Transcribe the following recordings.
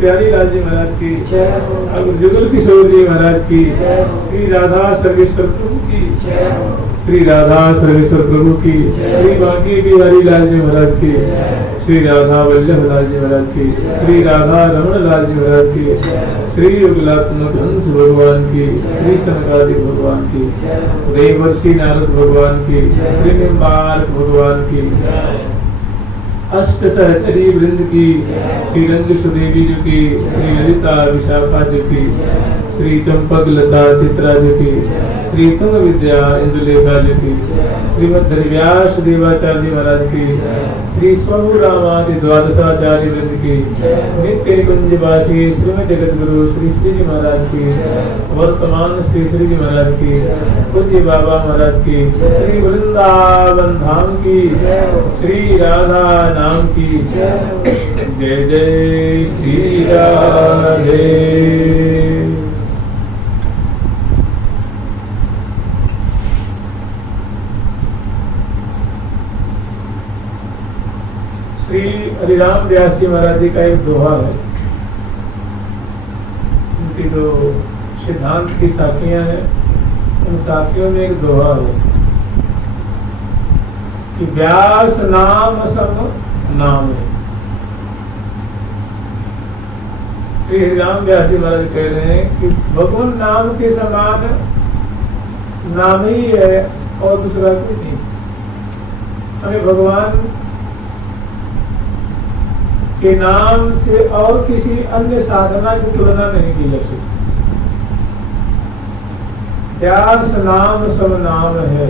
प्यारी लाल जी महाराज की जय हो। ठाकुर जुगल किशोर जी महाराज की श्री राधा सर्वेश्वर प्रभु की श्री राधा सर्वेश्वर प्रभु की श्री बांकी बिहारी लाल जी महाराज की श्री राधा वल्लभ लाल जी महाराज की श्री राधा रमण लाल जी महाराज की श्री युगलात्मक हंस भगवान की श्री सनकादि भगवान की देवर्षि नारद भगवान की श्री निम्बार्क भगवान की अष्ट सहचरी वृंद की श्री रंग सुदेवी जी की श्री ललिता विशाखा जी की श्री चंपक लता चित्रा जी की श्री तुंग विद्या इंदुलेखा जी की श्रीमद व्यास देवाचार्य महाराज की श्री स्वभु रामादि द्वादशाचार्य वृंद की नित्य कुंजवासी श्रीमद जगत गुरु श्री श्री जी महाराज की वर्तमान श्री श्री जी महाराज की पूज्य बाबा महाराज की श्री वृंदावन धाम की श्री राधा नाम की जय जय श्री राधे। श्री हरिराम व्यास जी महाराज जी का एक दोहा है। उनकी जो सिद्धांत की साखियां हैं उन साखियों में एक दोहा है कि व्यास नाम सम नाम है। श्री हरिराम व्यास जी महाराज कह रहे हैं कि भगवान नाम के समान नाम ही है और दूसरा कोई नहीं। हमें भगवान के नाम से और किसी अन्य साधना की तुलना नहीं की जा सकती। व्यास नाम सब नाम है,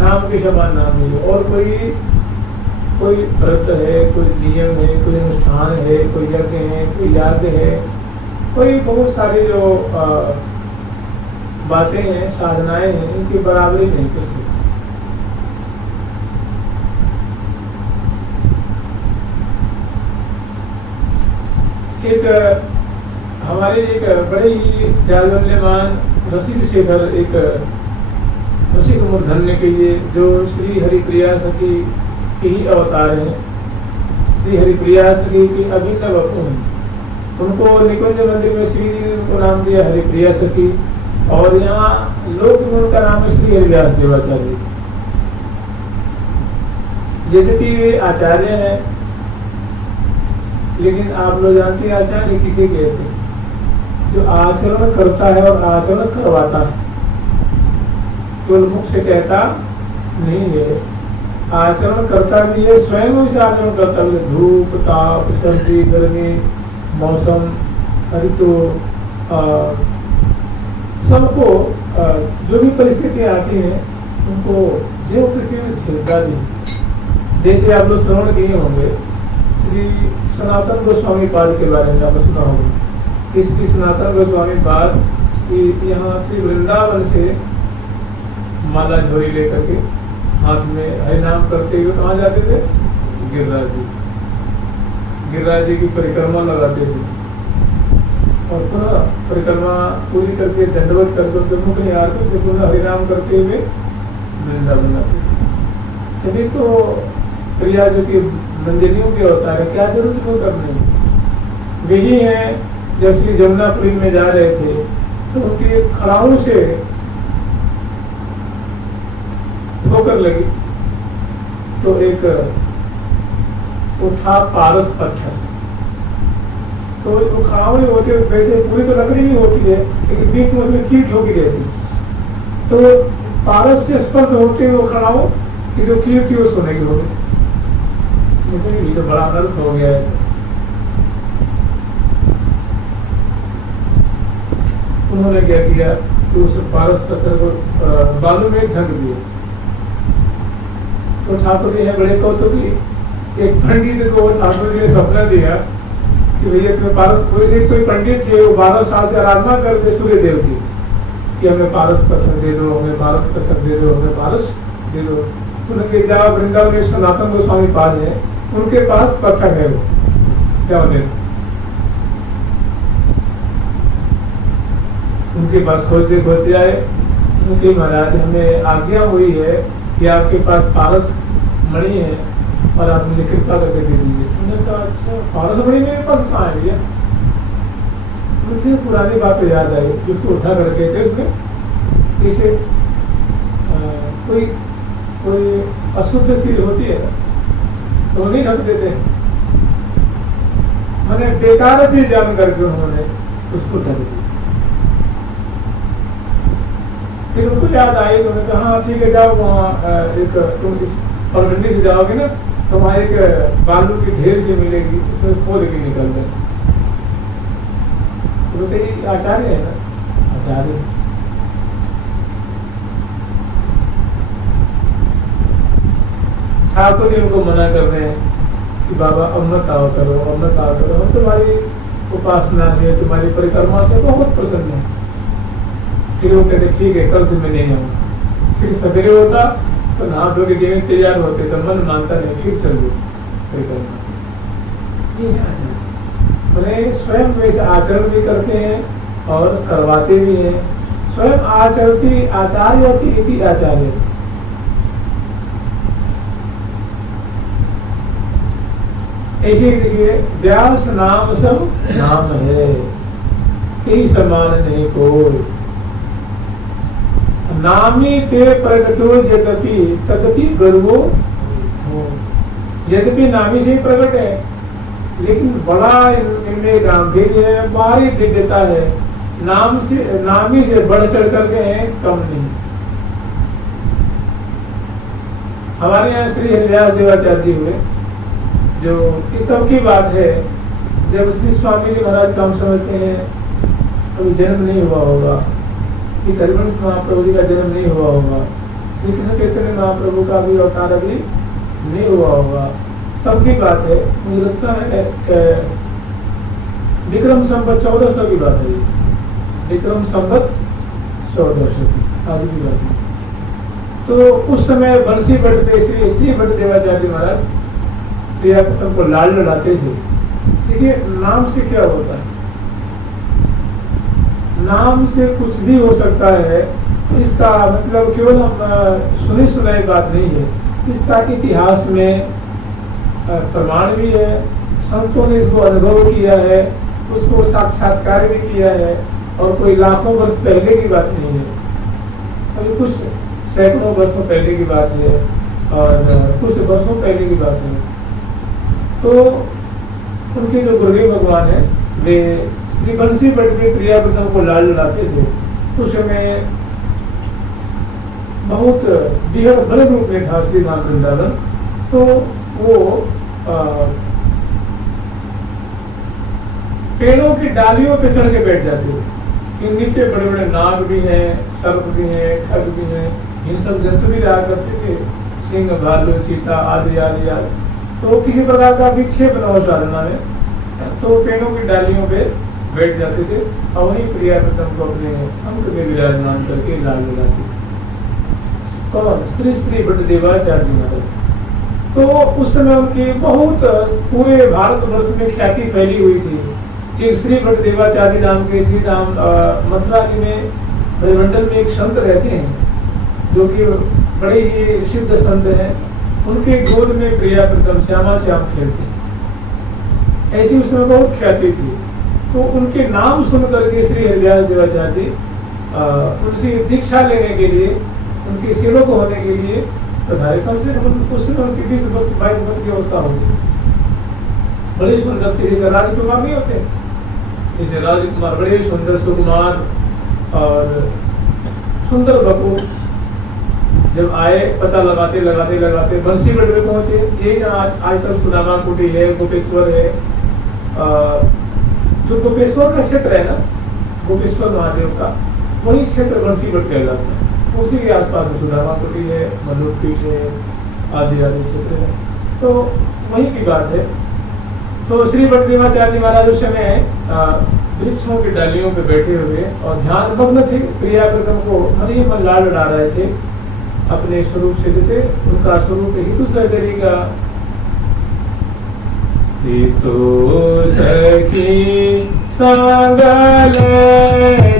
नाम के समान नाम है। और कोई व्रत है, कोई नियम है, कोई अनुष्ठान है, कोई यज्ञ है, कोई याद है, कोई बहुत सारे जो बातें हैं, साधनाएं हैं, इनकी बराबरी नहीं कर सकते। एक हमारे एक बड़े ही जागरूकमान रसिक शेखर एक रसिक मूर्धन्य के ये जो श्री हरिप्रिया सखी के ही अवतार हैं, श्री हरिप्रिया सखी की अभिन्न वपु हैं। उनको निकुंज मंदिर में श्री जी ने उनको नाम दिया हरिप्रिया सखी, और यहाँ लोक में उनका नाम है श्री हरिव्यास देवाचार्य। यद्यपि वे आचार्य हैं, लेकिन आप लोग जानते हैं आचार्य किसे कहते हैं? जो आचरण करता है और आचरण करवाता है, केवल मुख से कहता नहीं है, आचरण करता भी है, स्वयं भी से आचरण करता भी है। धूप ताप सर्दी गर्मी मौसम ऋतु सबको जो भी परिस्थितियां आती हैं उनको जीव प्रति में झेलता भी। जैसे आप लोग श्रवण किए होंगे श्री सनातन गोस्वामी पाद के बारे में आपने सुना होगा। इसकी सनातन गोस्वामी पाद यहाँ श्री वृंदावन से माला झोरी लेकर के हाथ में हरि नाम करते हुए कहाँ जाते थे? गिरिराज जी। गिरिराज जी की परिक्रमा लगाते थे और पुनः परिक्रमा पूरी करके दंडवत करके मुख निहार करके पुनः हरि नाम करते हुए वृंदावन आते थे। तभी तो प्रिया जो की मंजरियों के अवतार है, क्या जरूरत को करने। वही है जब श्री जमुनापुरी में जा रहे थे तो उनके खड़ाऊ से ठोकर लगी, तो एक उठा पारस पत्थर, तो खड़ाऊ ही होते वैसे पूरी तो लकड़ी ही होती है, लेकिन बीच में उसमें कील ठोकी रहती, तो पारस से स्पर्श होते हुए खड़ाऊ की जो कील थी वो सोने की हो गई। तो बड़ा अनर्थ हो गया है। उन्होंने क्या किया कि उस पारस पत्थर को बालू में ढक दिया। तो ठाकुर जी है बड़े कौतुकी, एक पंडित को ठाकुर जी ने सपना दिया कि भैया तुम्हें पारस, कोई पंडित थे वो 12 साल से आराधना करते सूर्य देव की कि हमें पारस पत्थर दे दो, हमें पारस पत्थर दे दो, हमें पारस दे दो। तो उनके जाओ वृंदावन में सनातन गोस्वामी पाद है, उनके पास पत्थर है, वो जाओ ले। उनके पास खोजते खोजते आए, उनके महाराज हमें आज्ञा हुई है कि आपके पास पारस मणि है, और आप मुझे कृपा करके दे दीजिए। मैंने कहा अच्छा पारस बड़ी मेरे पास कहाँ है भैया। मुझे पुरानी बात तो याद आई, उसको उठा करके थे उसमें जैसे कोई कोई अशुद्ध चीज होती है तो वो नहीं ढक देते, मैंने बेकार चीज जान करके उन्होंने उसको ढक दिया। फिर उनको याद आई तो उन्होंने कहा हाँ ठीक है जाओ वहाँ एक तुम इस पगडंडी से जाओगे ना तो वहाँ एक बालू की ढेर से मिलेगी, उसमें खोद के निकल जाए। तो ये आचार्य है ना, आचार्य ठाकुर जी उनको मना कर रहे हैं कि बाबा अब मत आओ करो, अब मत आओ करो, हम तुम्हारी उपासना से तुम्हारी परिक्रमा से बहुत प्रसन्न है। फिर वो कहते ठीक है कल से मैं नहीं आऊँगा। फिर सवेरे होता तो नहा धो के देवी तैयार होते तो मन मानता नहीं, फिर चल दो परिक्रमा। ये आचरण मैंने स्वयं वैसे आचरण भी करते हैं और करवाते भी हैं। स्वयं आचरती आचार्यति इति आचार्य। ऐसे देखिए व्यास नाम सब नाम है, कई समान नहीं कोई। नामी ते प्रगटो यद्यपि तदपि गर्वो हो। यद्यपि नामी से ही प्रकट है लेकिन बड़ा इनमें गांधीर्य है, बाहरी दिव्यता है। नाम से नामी से बढ़ चढ़ करके है, कम नहीं। हमारे यहाँ श्री हरिदास देवाचार्य हुए, जो तब की बात है जब श्री स्वामी जी महाराज काम समझते हैं अभी जन्म नहीं हुआ होगा, कि हरिवंश महाप्रभु जी का जन्म नहीं हुआ होगा, श्री कृष्ण चैतन्य महाप्रभु का भी अवतार अभी नहीं हुआ होगा। तब की बात है, मुझे लगता है विक्रम संवत 1400 की बात है। विक्रम संवत 1400 की आज की बात है। तो उस समय बंसी भट्ट पे श्री भट्ट देवाचार्य महाराज प्रियापतन को लाल लड़ाते थे। देखिए नाम से क्या होता है, नाम से कुछ भी हो सकता है। तो इसका मतलब केवल सुनी सुनाई बात नहीं है, इसका इतिहास में प्रमाण भी है। संतों ने इसको अनुभव किया है, उसको साक्षात्कार भी किया है, और कोई लाखों वर्ष पहले की बात नहीं है, अभी कुछ सैकड़ों वर्षों पहले की बात है और कुछ वर्षों पहले की बात है। तो उनके जो गुरुदेव भगवान है वे श्री बंसी भट्ट के प्रियाव्रतम को लाल लड़ाते थे। उस समय बहुत बेहद बड़े रूप में था श्री धाम वृंदावन। तो वो पेड़ों की डालियों पे चढ़ के बैठ जाते थे। इन नीचे बड़े बड़े नाग भी हैं, सर्प भी हैं, ठग भी हैं, हिंसक जंतु भी रहा करते थे, सिंह, भालू, चीता आदि आदि आदि। तो किसी प्रकार का विक्षेप न हो साधना में, तो पेड़ों की डालियों पे बैठ जाते थे और वही प्रियाव्रतम को अपने अंक में विराजमान करके लाल लगाते। श्री भट्ट देवाचार्य महाराज, तो उस समय उनकी बहुत पूरे भारतवर्ष में ख्याति फैली हुई थी कि श्री भट्ट देवाचार्य नाम के श्री राम मथुरा में ब्रजमंडल में एक संत रहते हैं जो कि बड़े ही सिद्ध संत हैं। उनके गोद में प्रियाव्रतम श्यामा श्याम खेलते हैं, ऐसी उस समय बहुत ख्याति थी। तो उनके नाम सुन करके श्री हरिदास देवाचार्य उनसे दीक्षा लेने के लिए, उनके सेवक होने के लिए पधारे। कम से कम उस समय उनकी 20-22 वर्ष की अवस्था होगी। बड़े सुंदर थे, जैसे राजकुमार नहीं होते, जैसे राजकुमार बड़े सुंदर सुकुमार और सुंदर बपू। जब आए पता लगाते लगाते लगाते बंसी भट्ट में पहुंचे। ये जहाँ आज तक सुदामा कुटी है, गोपेश्वर है, जो गोपेश्वर का क्षेत्र है ना, गोपेश्वर महादेव का, वही क्षेत्र बंसी भट्ट कहलाता है। उसी के आसपास में सुदामा कुटी है, मल्लुक पीठ है, आदि आदि क्षेत्र है। तो वही की बात है। तो श्री भट्ट देवाचार्य महाराज उस समय वृक्षों की डालियों पे बैठे हुए और ध्यान मग्न थे, प्रियाव्रतम को मन ही मन लाल लड़ा रहे थे अपने स्वरूप से। थे उनका स्वरूप हितु सर्जरी का हितु सखी संगल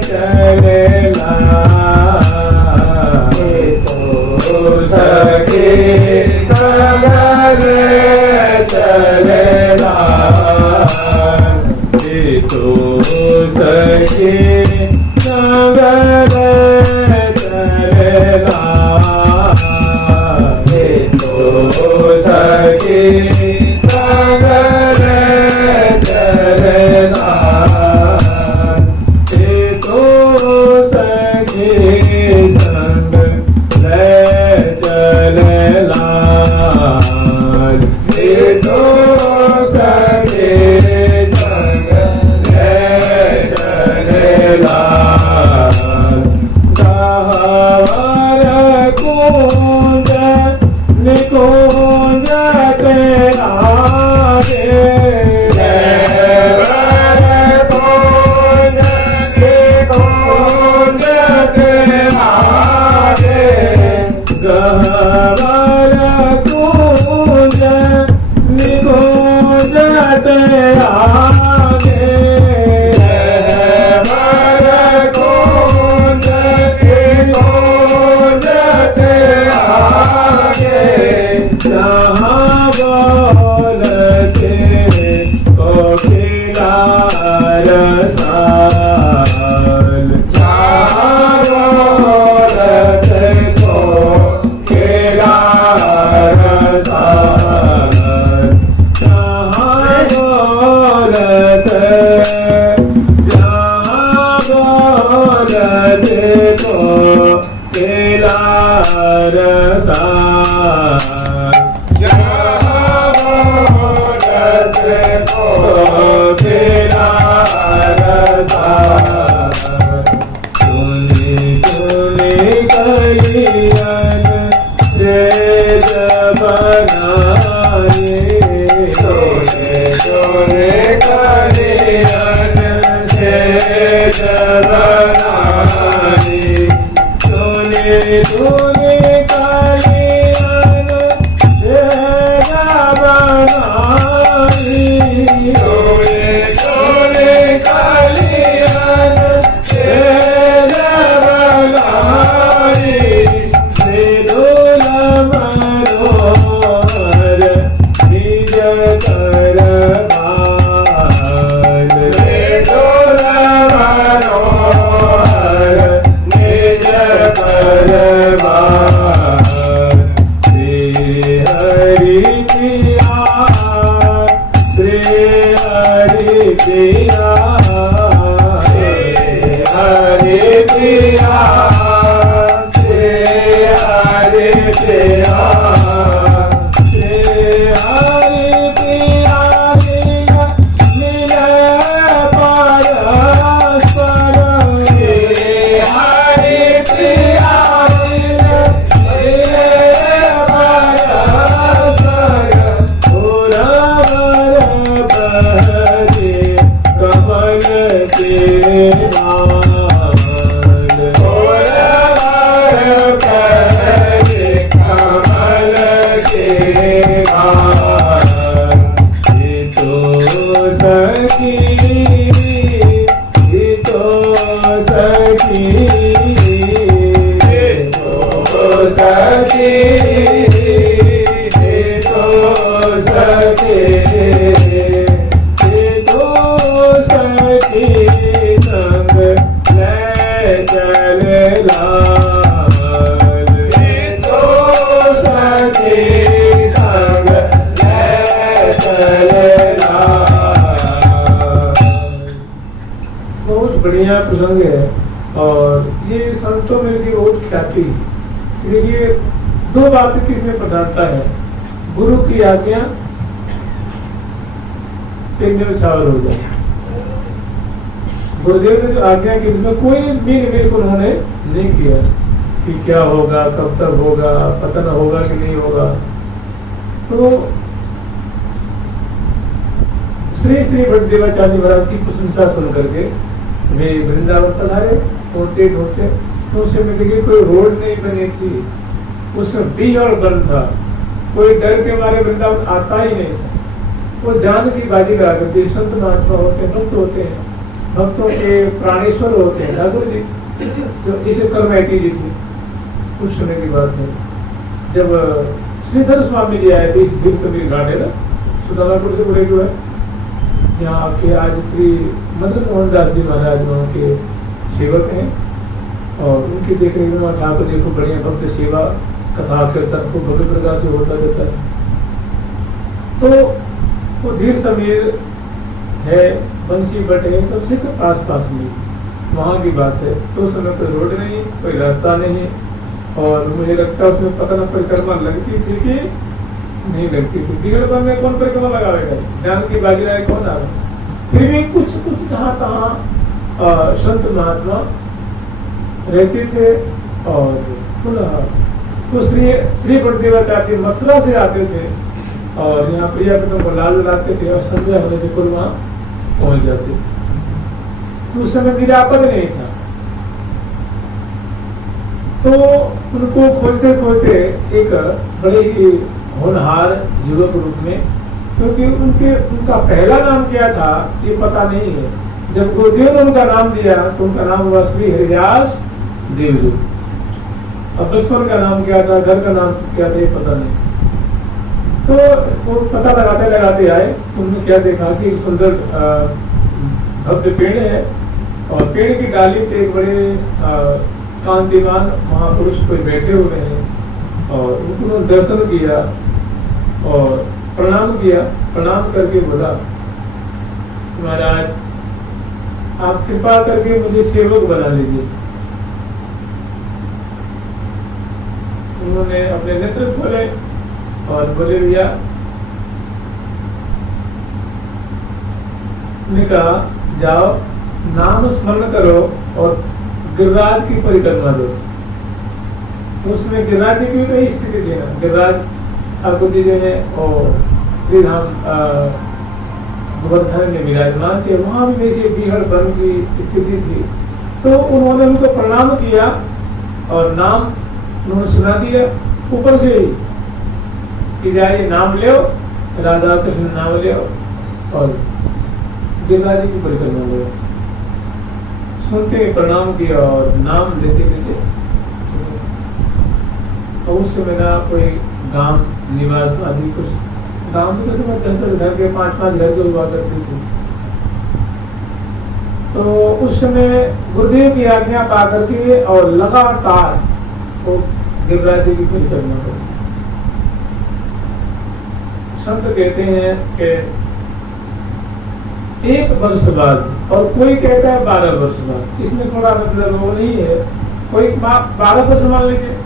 चलेला, हितु सखी संगल गहवर कुंज निकुंजत आगे गहवर कुंज निकुंजत आगे जहाँ बोलते कोकिला रसाल जहाँ बोलते कोकिला रसाल जहाँ बोलते कोकिला रसाल बढ़िया प्रसंग है और ये संतों में की बहुत ख्याति। देखिए दो बातें किसमें प्रधानता है, गुरु की आज्ञा में छावर हो जाए। गुरुदेव ने जो आज्ञा की उसमें कोई भी निवेश उन्होंने नहीं किया कि क्या होगा, कब तक होगा, पता न होगा कि नहीं होगा। तो श्री श्री भट्टदेवाचार्य महाराज की प्रशंसा सुन करके वे वृंदावन पधारे होते होते। तो उस समय देखिए कोई रोड नहीं बनी थी, उसमें भी और बंद था, कोई डर के मारे वृंदावन आता ही नहीं था। वो जान की बाजी लगा करते संत महात्मा होते हैं, भक्त होते हैं, भक्तों के प्राणेश्वर होते हैं ठाकुर जी। तो इसे कलमैती जी थी, कुछ समय की बात है जब श्रीधर स्वामी जी आए थे इस धीर समीर घाट है ना सुदामापुर से बुरे जो है, यहाँ के आज श्री मदन मोहन दास जी महाराज वहाँ के सेवक हैं और उनकी देख रेख में ठाकुर जी को बढ़िया भक्त सेवा कथा कीर्तन को भव्य प्रकार से होता रहता है। तो वो धीर समीर है, बंसी बट है, सबसे तो पास पास में वहाँ की बात है। तो उस समय कोई रोड नहीं, कोई रास्ता नहीं और मुझे लगता है उसमें पता न परिक्रमा लगती थी कि नहीं लगती थी। बिगड़पन में कौन परिक्रमा लगाएगा, जान की बाजी लाए कौन आ रहा। फिर भी कुछ कुछ जहाँ तहाँ संत महात्मा रहते थे और पुनः तो श्री भट्टदेवाचार्य मथुरा से आते थे और यहाँ प्रियापतों को लाल लाते थे और संध्या होने से पूर्व वहाँ पहुंच जाते थे। तो उस समय निरापद नहीं था, तो उनको खोजते खोजते एक बड़े ही होनहार युवक रूप में, क्योंकि उनका पहला नाम क्या था ये पता नहीं है। जब गुरुदेव ने उनका नाम दिया तो उनका नाम हुआ श्री हरिदास देवजी। अब बचपन का नाम क्या था, घर का नाम क्या था, ये पता नहीं। तो वो पता लगाते लगाते आए तो उन्होंने क्या देखा कि एक सुंदर भव्य पेड़ है और पेड़ की डाली पे एक बड़े कांतिमान महापुरुष कोई बैठे हुए हैं और उन्होंने दर्शन किया और प्रणाम किया। प्रणाम करके बोला, महाराज आप कृपा करके मुझे सेवक बना लीजिए। उन्होंने अपने नेत्र खोले और बोले, भैया, उन्होंने कहा जाओ नाम स्मरण करो और गिरिराज की परिक्रमा दो। तो उसमें गिरिराज की भी वही स्थिति थी ना, गिरिराज ठाकुर जी जो है और श्री राम गोवर्धन में विराजमान थे, वहां भी वैसे बीहड़ बन की स्थिति थी। तो उन्होंने उनको प्रणाम किया और नाम उन्होंने सुना दिया ऊपर से ही कि जाइए नाम ले, राधा कृष्ण नाम ले और गिरिराज जी की परिक्रमा ले। सुनते प्रणाम किया और नाम लेते लेते और उस समय ना कोई गांव निवास आदि कुछ गांव में तो समय 10-10 घर के 5-5 घर के हुआ करते थे। तो उस समय गुरुदेव की आज्ञा पा करके और लगातार वो गिरिराज जी की परिक्रमा कर। संत कहते हैं कि 1 वर्ष बाद, और कोई कहता है 12 वर्ष बाद, इसमें थोड़ा मतलब वो नहीं है। कोई 12 वर्ष मान लीजिए,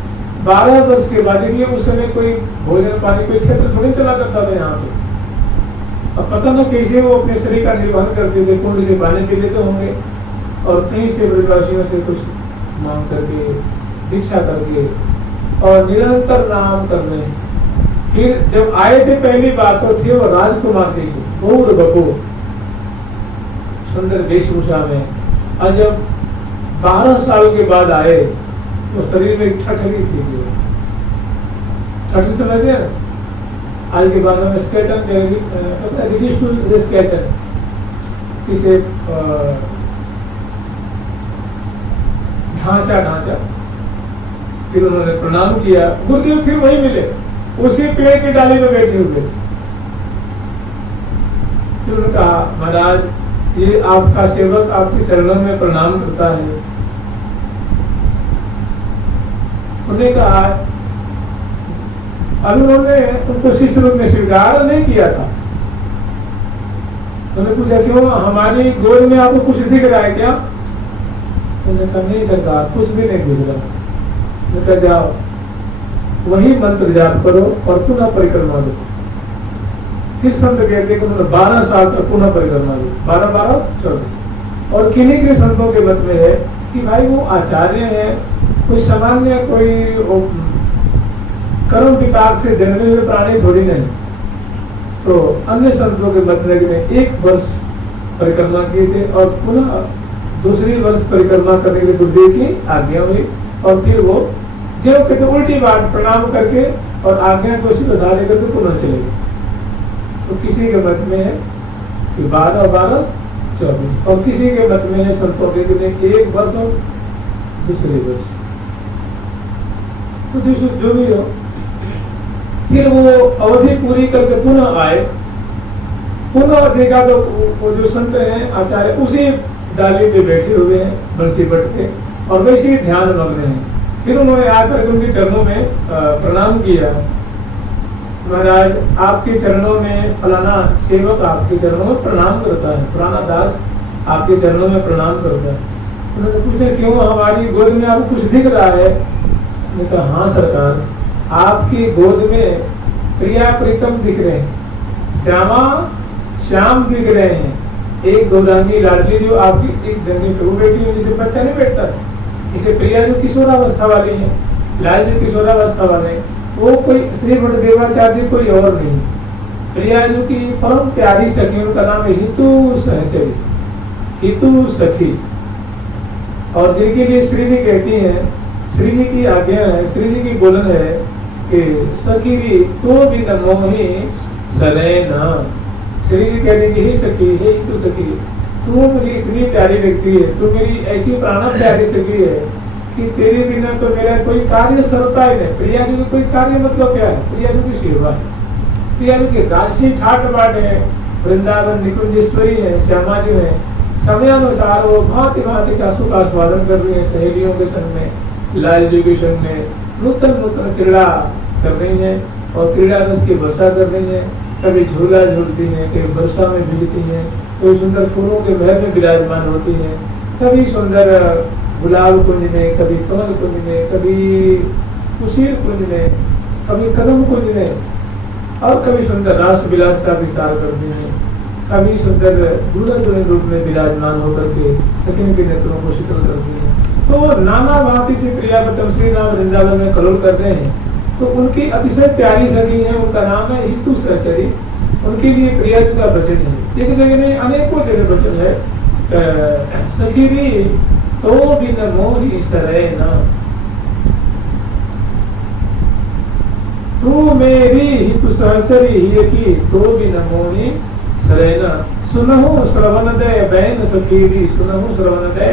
12 वर्ष के बाद देखिए उस समय कोई भोजन पानी कोई क्षेत्र थोड़ी चला करता था यहाँ पे। अब पता ना कैसे वो अपने शरीर का निर्वहन करते थे, कुंड से पानी पी लेते होंगे और कहीं से ब्रजवासियों से कुछ मांग करके भिक्षा करके और निरंतर नाम करने। फिर जब आए थे पहली बात तो थे वो राजकुमार के से गौर बको सुंदर वेशभूषा में। और जब 12 साल के बाद आए तो शरीर में ठठरी थी। ठठरी समझते हैं आज की भाषा में स्केलेटन, इसे ढांचा। फिर उन्होंने प्रणाम किया, गुरुदेव फिर वही मिले, उसी पेड़ की डाली में बैठे हुए। फिर उन्होंने कहा, महाराज ये आपका सेवक आपके चरणों में प्रणाम करता है। उन्होंने कहा, अभी उन्होंने उनको शिष्य रूप में स्वीकार नहीं किया था। उन्होंने पूछा, क्यों हमारी गोद में आपको कुछ दिख रहा है क्या? उन्होंने कहा, नहीं सरकार, कुछ भी नहीं दिख रहा। उन्होंने कहा, जाओ वही मंत्र जाप करो और पुनः परिक्रमा दो। फिर संत कहते हैं कि उन्होंने 12 साल तक पुनः परिक्रमा दी, 12-12 24। और किन्हीं के संतों के मत में है कि भाई वो आचार्य है, कोई सामान्य कोई कर्म विपाक से जन्मे हुए प्राणी थोड़ी नहीं। तो अन्य संतों के मत में 1 वर्ष परिक्रमा किए थे और पुनः दूसरी वर्ष परिक्रमा करने के लिए गुरुदेव की आज्ञा हुई। और फिर वो जो कहते उल्टी बात प्रणाम करके और आज्ञा को सिद्धा लेकर के पुनः चले गए। तो किसी के मत में है कि 12-12 24 और किसी के मत में है संतों के 1 वर्ष और दूसरे वर्ष। तो जो भी हो, फिर वो अवधि पूरी करके पुनः आए। पुनः देखा तो वो जो संत हैं आचार्य उसी डाली पे बैठे हुए हैं बंसी बट के और वैसे ही ध्यान मग्न हैं। फिर उन्होंने आकर के उनके चरणों में प्रणाम किया, महाराज आपके चरणों में फलाना सेवक आपके चरणों में प्रणाम करता है, फलाना दास आपके चरणों में प्रणाम करता है। उन्होंने पूछा, क्यों हमारी गोद में आपको कुछ दिख रहा है? उन्होंने कहा, हाँ सरकार, आपकी गोद में प्रिया प्रीतम दिख रहे हैं, श्याम दिख रहे हैं। एक गौरांगी लाडली जो आपकी एक जंगली पे वो बैठी है, जिसे बच्चा नहीं बैठता, इसे प्रिया जो किशोरावस्था वाली है, लाल जो किशोरावस्था वाले, वो कोई श्री देवाचार्य कोई और नहीं। प्रिया जो की परम प्यारी सखी, उनका नाम है हितु सहचरी, हितु सखी। और जिनके लिए श्री जी कहती हैं, श्री जी की आज्ञा है, श्री जी की बोलन है कि सखी तो भी न मोहे सरेन। श्री जी कह रहे हे सखी, हे तू सखी, तू मुझे इतनी प्यारी लगती है, तू मेरी ऐसी प्राण प्यारी सखी है कि तेरे बिना तो मेरा कोई कार्य सरता ही नहीं। प्रियालु का कोई कार्य मतलब क्या है? प्रियालु की सेवा है, प्रियालु की राशि ठाट बाट है, वृंदावन निकुंजेश्वरी है, श्यामा जी है, समयानुसार वो भांति भांति का सुख आस्वादन कर रही है, सहेलियों के संग में, लाल जी के संग में नूतन नूतन क्रीड़ा कर रही है और क्रीड़ा रस की वर्षा कर रही है। कभी झूला झूलती है, कभी वर्षा में भिजती है, कभी सुंदर फूलों के महल में विराजमान होती है, कभी सुंदर गुलाब कुंज में, कभी कमल कुंज में, कभी कुशीर कुंज में, कभी कदम कुंज में, और कभी सुंदर रास विलास का विस्तार करती है, कभी सुंदर दूल्हे रूप में विराजमान होकर के सखियों के नेत्रों को शीतल करती है। तो नाना भांति से प्रियावतम श्री राम वृंदावन में कलोल कर रहे हैं। तो उनकी अतिशय प्यारी सखी है, उनका नाम है हितु सहचरी। उनके लिए प्रिया जी का वचन है, एक जगह नहीं अनेकों जगह वचन है। सखी भी तो भी न मोही सरे न, तू मेरी हितु सहचरी ही की तो भी न मोही सरे न। सुनहु श्रवण दे बैन सखी, सुनहु श्रवण दे।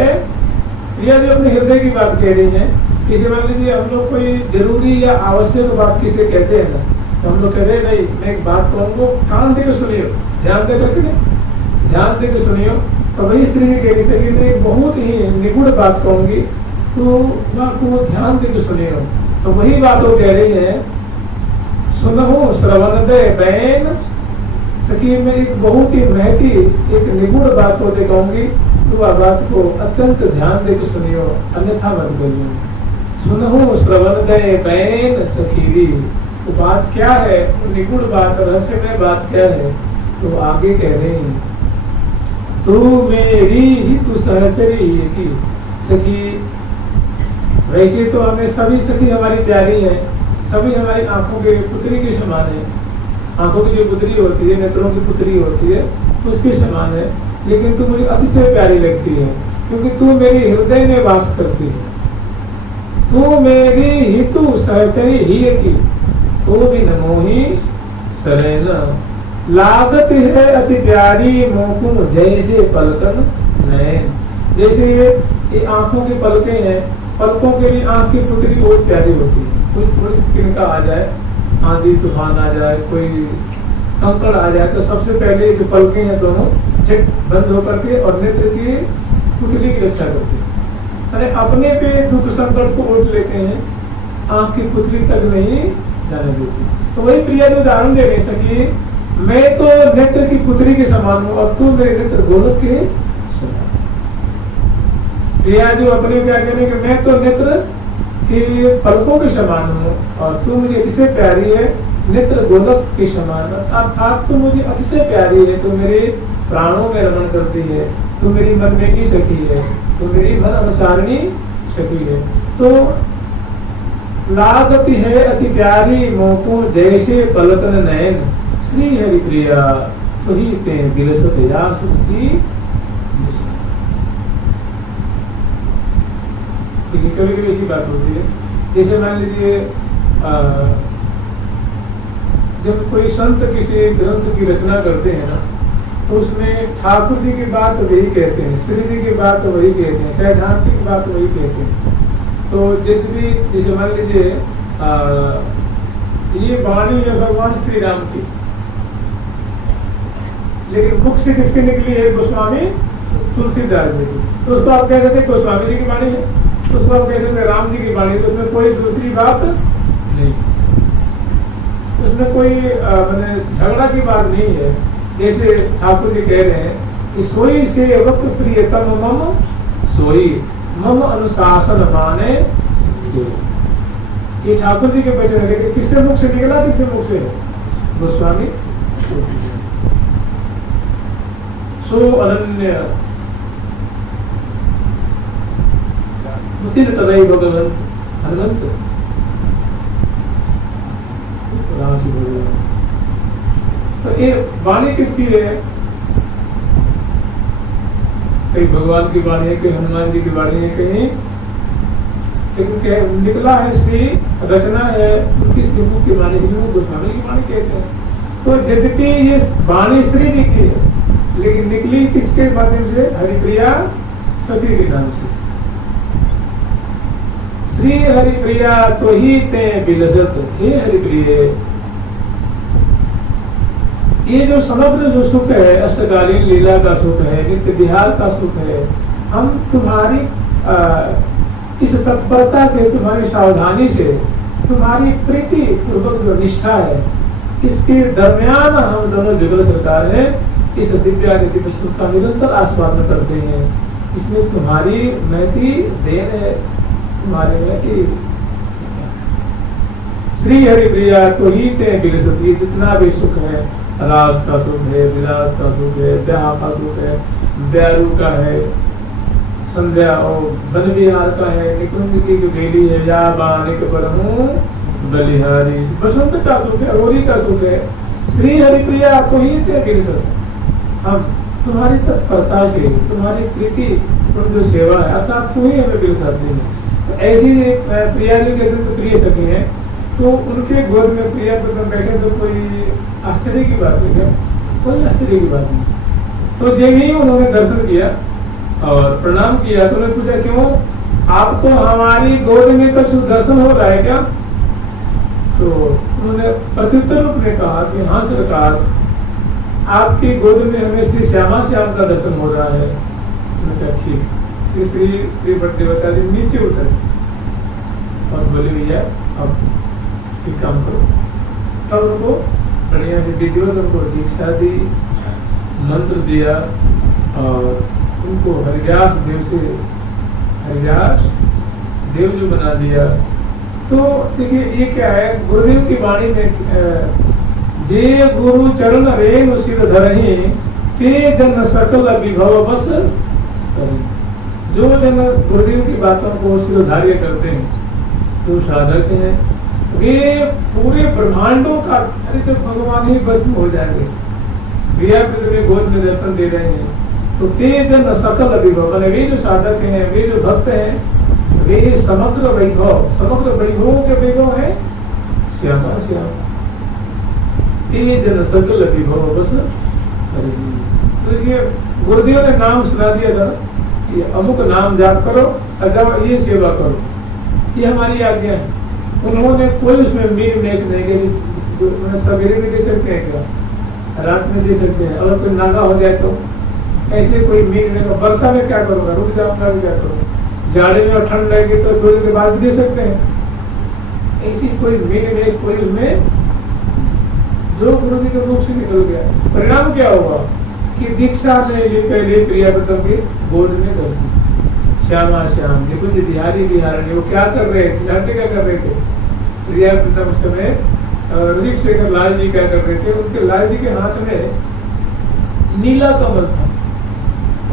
प्रिया जी अपने हृदय की बात कह रही है। किसी मान लीजिए हम लोग कोई जरूरी या आवश्यक बात किसे कहते हैं ना, तो हम लोग कहते हैं भाई मैं एक बात कहूँगा, कान दे के सुनियो, ध्यान दे करके नहीं, ध्यान दे के सुनियो। तो वही स्त्री कह रही है कि मैं एक बहुत ही निगुण बात कहूंगी, तो आपको ध्यान दे के सुनियो। तो वही बात वो कह रही है, सुनहु श्रवण दे बैन सखी, में एक बहुत ही महती एक निगुण बात होते कहूंगी, तो वह बात को अत्यंत ध्यान दे के सुनियो, अन्यथा मत करियो। सुनहु श्रवण दे बैन सखीरी, तो बात क्या है, निगुण बात, रहस्यमय बात क्या है? तो आगे कह रहे हैं, तू मेरी ही तू सहचरी की सखी। वैसे तो हमें सभी सखी हमारी प्यारी है, सभी हमारी आंखों के पुत्री के समान है। आंखों की जो पुत्री होती है, नेत्रों की पुत्री होती है, उसके समान है। लेकिन तू मुझे अतिशय प्यारी लगती है, क्योंकि तू मेरी हृदय में वास करती है। तू मेरी हितु सहचरी ही की, तो भी न मोही सरेन। लागत है अति प्यारी मोकुम जैसे पलकन नयन। जैसे ये आंखों की पलकें हैं, पलकों के लिए आंख की पुतली बहुत प्यारी होती है। कोई थोड़ी सी तिनका आ जाए, आंधी तूफान आ जाए, कोई कंकड़ आ जाए, तो सबसे पहले जो पलकें हैं दोनों झट बंद होकर के और नेत्र की पुतली की रक्षा करते हैं। अरे अपने पे दुख संकट को उठ लेते हैं, आंख की पुतली तक नहीं जाने देती। तो वही प्रिया जो उदाहरण दे रही सकी, मैं तो नेत्र की पुत्री के समान हूँ और तू मेरे नेत्र गोलक के समान। प्रिया जो अपने क्या कहने कि मैं तो नेत्र के पलकों के समान हूँ और तू मुझे अतिशय प्यारी है, नेत्र गोलक के समान। अर्थात तू मुझे अतिशय प्यारी है, तू मेरे प्राणों में रमण करती है, तू मेरी मन में की सखी है, तू मेरी मन अनुसारणी सखी है। तो लागत है अति प्यारी मोको जैसे पलकन नयन, श्री हरि प्रिया तो ही ते बिलसत यास की। कभी कभी ऐसी बात होती है, जैसे मान लीजिए जब कोई संत किसी ग्रंथ की रचना करते हैं ना, तो उसमें ठाकुर जी की बात वही कहते हैं, श्री जी की बात वही कहते हैं, सैद्धांतिक बात वही कहते हैं। तो जित भी जैसे मान लीजिए ये वाणी है भगवान श्री राम की, लेकिन मुख से किसके निकली है? गोस्वामी तुलसीदास जी की। तो उसको आप कह सकते हैं गोस्वामी जी की वाणी है, उसको आप कह सकते हैं राम जी की वाणी। तो उसमें कोई दूसरी बात नहीं, उसमें कोई मैंने झगड़ा की बात नहीं है। जैसे ठाकुर जी कह रहे हैं, सोई से वक्त प्रियतम मम सोई मम अनुशासन माने जो। ये ठाकुर जी के वचन है, लेकिन किसके मुख से निकला? किसके मुख से? गोस्वामी सो अनन्य तदय भगवंत हनुमंत राशि भगवान। तो ये वाणी किसकी है? कहीं भगवान की वाणी है, कहीं हनुमान जी की वाणी है, कहीं लेकिन निकला है श्री रचना है उनकी श्रीमुख की वाणी, श्रीमुख गोस्वामी की वाणी कहते हैं। तो यद्यपि ये वाणी श्री जी की है, लेकिन निकली किसके माध्यम से? हरिप्रिया सखी के नाम से। श्री हरिप्रिया तो ही ते बिलसत, हे हरिप्रिय, ये जो समग्र जो सुख है, अष्टकालीन लीला का सुख है, नित्य विहार का सुख है, हम तुम्हारी इस तत्परता से, तुम्हारी सावधानी से, तुम्हारी प्रीति पूर्वक जो निष्ठा है, इसके दरमियान हम दोनों जुगल सरकार है इस दिव्य सुख का निरंतर आस्वादन करते हैं। इसमें तुम्हारी महती देन है, तुम्हारे महती। श्री हरिप्रिया तो ही ते बिलसती, जितना भी सुख है, रास का सुख है, विलास का सुख है, ब्याह का सुख है, ब्यारू का है, संध्या और बल विहार का है, निकुंज की जो बेली है, या बानिक बरहूं बलिहारी, बसंत का सुख है, होली का सुख है। श्री हरिप्रिया तो ही ते बिलसत, हम तुम्हारी तत्परता से, तुम्हारी प्रीति और जो सेवा है, अर्थात तू ही हमें बिलसाती है। तो ऐसी प्रिया जी के तो प्रिय सखी है, तो उनके गोद में प्रिया प्रथम बैठे तो कोई आश्चर्य की बात है क्या? कोई आश्चर्य की बात नहीं। तो जब ही उन्होंने दर्शन किया और प्रणाम किया तो उन्होंने पूछा, क्यों आपको हमारी गोद में कुछ दर्शन हो रहा है क्या? तो उन्होंने प्रत्युत्तर रूप में कहा कि हाँ सरकार, आपकी गोद में हमें श्री श्यामा श्याम का दर्शन हो रहा है। उन्होंने कहा ठीक। श्री भट्ट देवता जी नीचे उतर और बोले, भैया अब एक काम करो। तब उनको बढ़िया से विधिवत उनको दीक्षा दी, मंत्र दिया और उनको हरिव्यास देव से हरिव्यास देव जो बना दिया। तो देखिए ये क्या है, गुरुदेव की वाणी में जे गुरु चरण रेणु सिर धरहि, ते जन सकल विभव बस करें। जो जन गुरुदेव की बातों को सिरधार्य करते हैं, जो साधक हैं, वे पूरे ब्रह्मांडों का, अरे जब भगवान ही बस में हो जाएंगे, प्रिया में गोद में दर्शन दे रहे हैं, तो ते जन सकल विभव, वे जो साधक हैं, वे जो भक्त हैं, वे समग्र वैभव, समग्र वैभवों के वैभव है श्यामा श्याम। ते जन सकल विभव बस करें। तो देखिए गुरुदेव ने नाम सुना दिया था कि अमुक नाम जाप करो, अथवा ये सेवा करो, ये हमारी आज्ञा है। उन्होंने कोई उसमें मीन मेक नहीं कि सवेरे में दे सकते हैं क्या, रात में दे सकते हैं, अगर कोई नागा हो जाए तो ऐसे कोई मीन मेक, वर्षा में क्या करूँगा, रुक जाऊंगा, क्या करूँगा, जाड़े में और ठंड लगेगी तो 2 दिन के बाद दे सकते हैं। ऐसी कोई मीन मेक कोई उसमें, जो गुरु जी के मुख से निकल गया, परिणाम क्या होगा कि दीक्षा में पहले प्रिया प्रथम के गोद में दर्शन, श्यामा श्याम, निकुंज बिहारी बिहारी। वो क्या कर रहे थे, जानते क्या कर रहे थे? प्रिया प्रथम समय ऋषिक शेखर लाल जी क्या कर रहे थे, उनके लाल जी के हाथ में नीला कमल था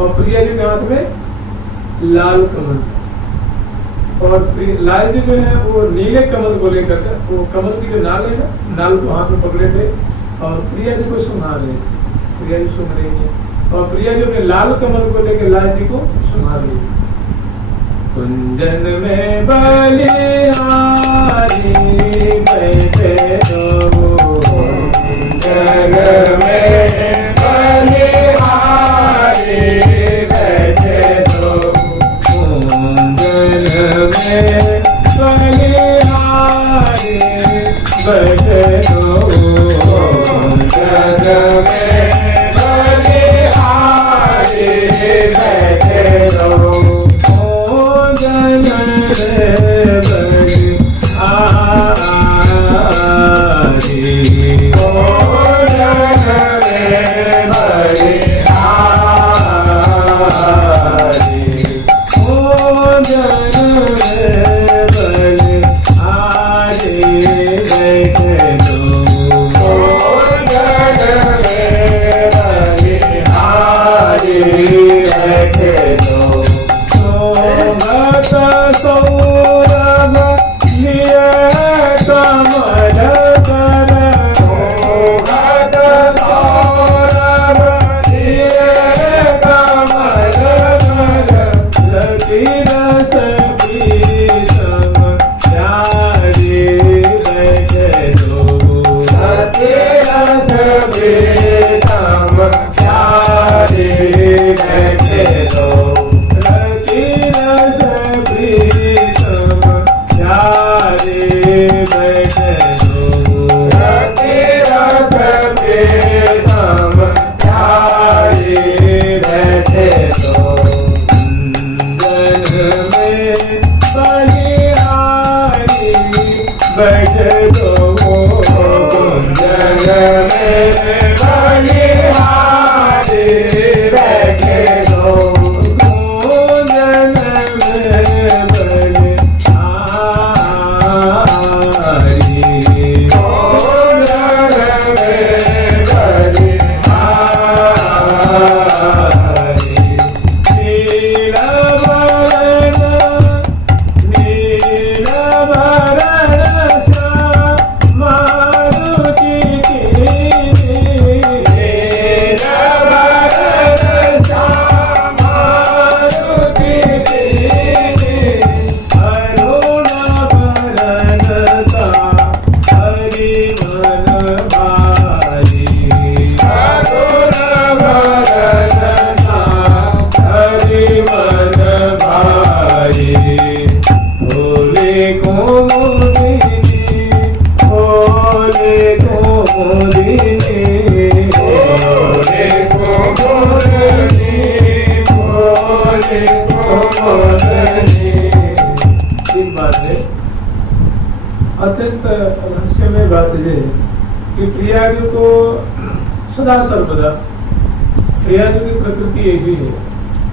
और प्रिया जी के हाथ में लाल कमल था। और लाल जी जो है वो नीले कमल को लेकर, वो कमल की जो नाल है ना, नाल को हाथ में पकड़े थे और प्रिया जी को सुना रहे थे। प्रिया जी सुन रही है और प्रिया जी अपने लाल कमल को लेकर लाल जी को सुना रही है। कुंजन में बलिहारी बैठे दो, कुंजन में बलिहारी बैठे दो, कुंजन में बलिहारी बैठे दो, कुंजन में बलिहारी बैठे दो। रस प्रीतम प्यारे बैठे दो रति रस प्रीतम प्यारे बैठे दो रति रस प्रीतम प्यारे बैठे दो कुंजन में बलिहारी बैठे दो कुंजन में बलिहारी बैठे दो कुंजन में बलिहारी कुंजन में बलिहारी नीलवरण नीलवरण श्याम मारुति की नीलवरण श्याम मारुति की अरुण भरनता हरि मन भारी अरुण भरनता हरि मन भारी भोले कुमुदिनी भोले कुमुदिनी भोले कुमुदिनी भोले कुमुदिनी। एक बात है, अत्यंत रहस्यमय बात है कि प्रिया जी को सदा सर्वदा प्रिया जी की प्रकृति ऐसी है,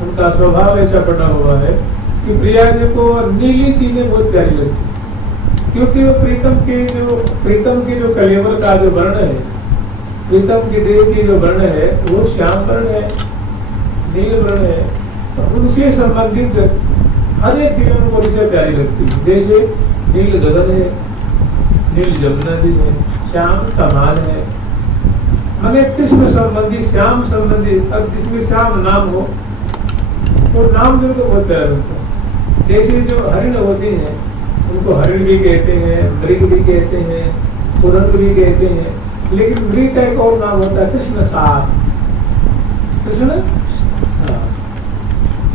उनका स्वभाव ऐसा बना हुआ है कि प्रिया जी को नीली चीजें बहुत प्यारी लगती है, क्योंकि वो प्रीतम के जो कलेवर का जो वर्ण है, प्रीतम के देह की जो वर्ण है वो श्याम वर्ण है, नील वर्ण है। तो उनसे संबंधित हर एक चीज उनको उनसे प्यारी लगती है। जैसे नील गगन है, नील जमुना जी है, श्याम तमाल है, माने कृष्ण संबंधी श्याम संबंधी। अब जिसमें श्याम नाम हो वो नाम भी उनको बहुत प्यारा लगता है। जैसे जो हरिण होते हैं उनको हरिण भी कहते हैं, मृग भी कहते हैं, कुरंग भी कहते हैं, लेकिन मृग का एक और नाम होता है कृष्ण सार। कृष्ण सार,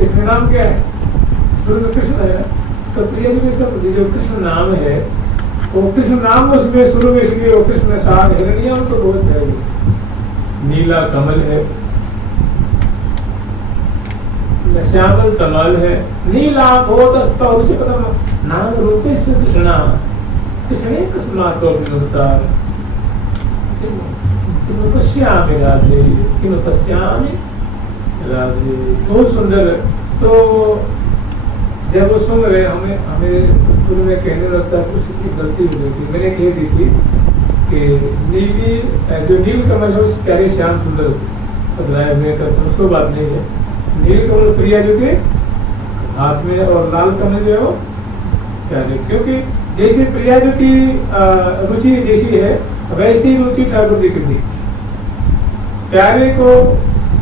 इसमें नाम क्या है? शुरू में कृष्ण है ना, तो प्रिया जी जो कृष्ण नाम है वो कृष्ण नाम उसमें शुरू में, इसलिए वो कृष्ण सार हिरण्या उनको बहुत है। नीला कमल है, श्यामल तमल है, नीला बहुत उसे पता नाम रूपे से कृष्णा कृष्णे कस्मातो विनुतार किम पश्यामि राधे किम पश्यामि राधे। बहुत सुंदर। तो जब वो सुन रहे हमें शुरू में कहने लगता है कुछ की गलती हो गई थी। मैंने कह दी थी कि नीली जो नील कमल है उस प्यारे श्याम सुंदर बदलाए हुए का उसको बात नहीं है। नील कमल प्रिया जी के हाथ में और लाल कमल जो है वो प्यारे, क्योंकि जैसे प्रिया जी की रुचि जैसी है वैसी रुचि ठाकुर जी की थी। प्यारे को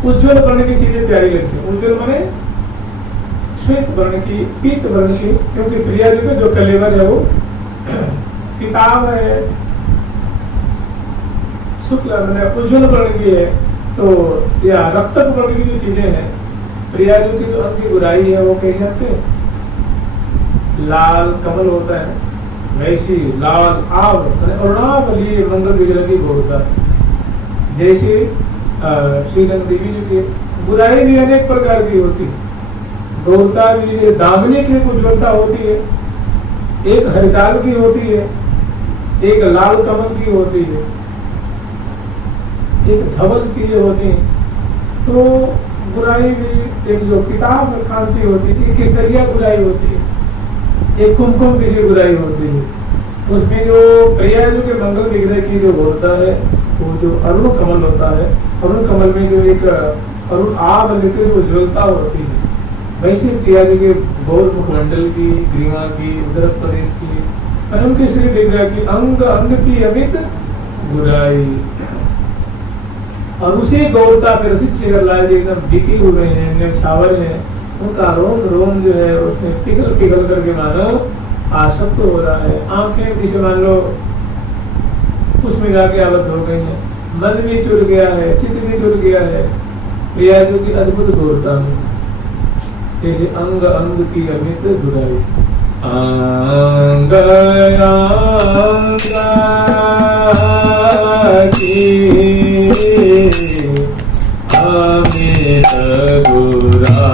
उज्जवल वर्ण की चीजें प्यारी लगती है। उज्जवल माने श्वेत वर्ण की, पीत वर्ण की, क्योंकि प्रिया जी का जो कलेवर है वो किताब है, शुक्ल मैंने उज्जवल वर्ण की है। तो या रक्तक वर्ण की जो चीजें हैं प्रिया जी की जो अंग की बुराई है वो कही जाते हैं। लाल कमल होता है वैसी लाल आव अरुणावली मंगल विग्रह की होता है। जैसे श्रीरंग देवी जी की बुराई भी अनेक प्रकार की होती है। गौरता भी दामिनी की उज्ज्वलता होती है, एक हरिताल की होती है, एक लाल कमल की होती है, एक धवल चीजें होती हैं। तो बुराई भी एक जो किताब कांति होती है, एक केसरिया बुराई होती है, एक कुमकुम किसी बुराई होती है। उसमें जो प्रिया जी के मंगल विग्रह की जो होता है वो जो अरुण कमल होता है, अरुण कमल में जो एक अरुण आभ लेते जो उज्ज्वलता होती है, वैसे प्रिया जी के गौर मुखमंडल की, ग्रीवा की, उदर प्रदेश की, उनके श्री विग्रह की अंग अंग की अमित बुराई। और उसी गौरता पे रसिक शेखर लाल जी एकदम बिकी हुए हैं, न्यौछावर हैं। उनका रोम रोम जो है उसमें पिघल पिघल करके मानो आसक्त हो रहा है। आंखें जैसे मान लो उसमें जाके आबद्ध हो गई है। मन भी चुर गया है, चित्त भी चुर गया है। यह जो कि अद्भुत घोरता में जैसे अंग अंग की अमित बुराई। अंग अंग की अमित बुराई।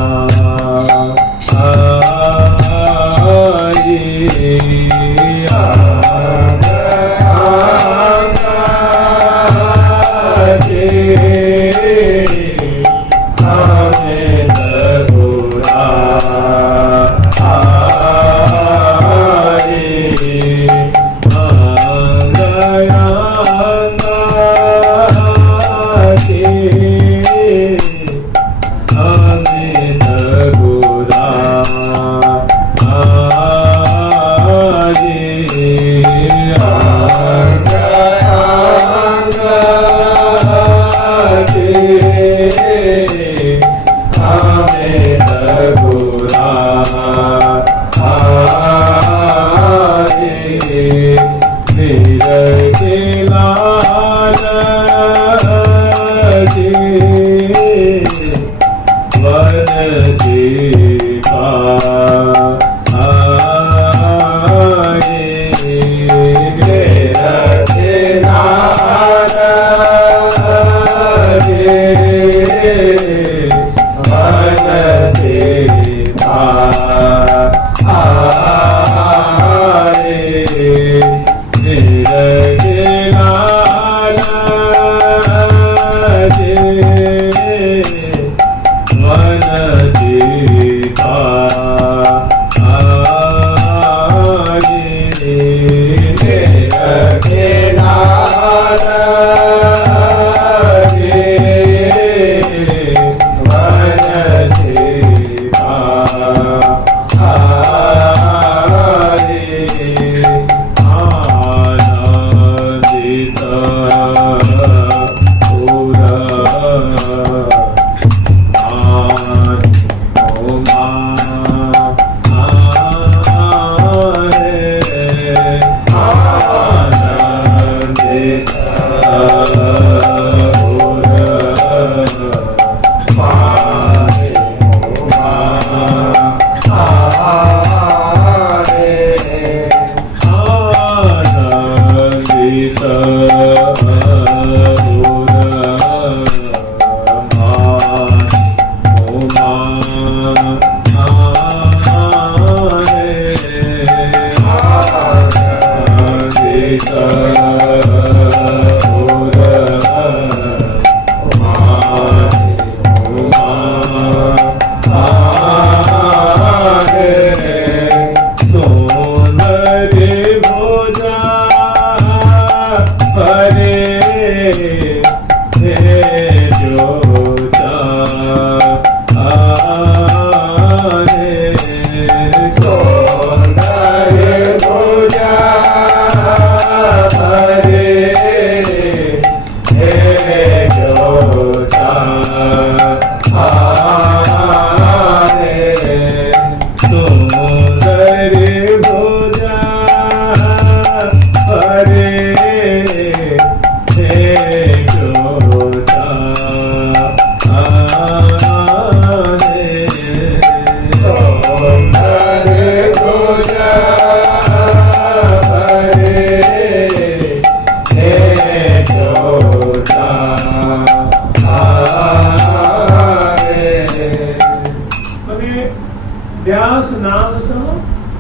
व्यास नाम सम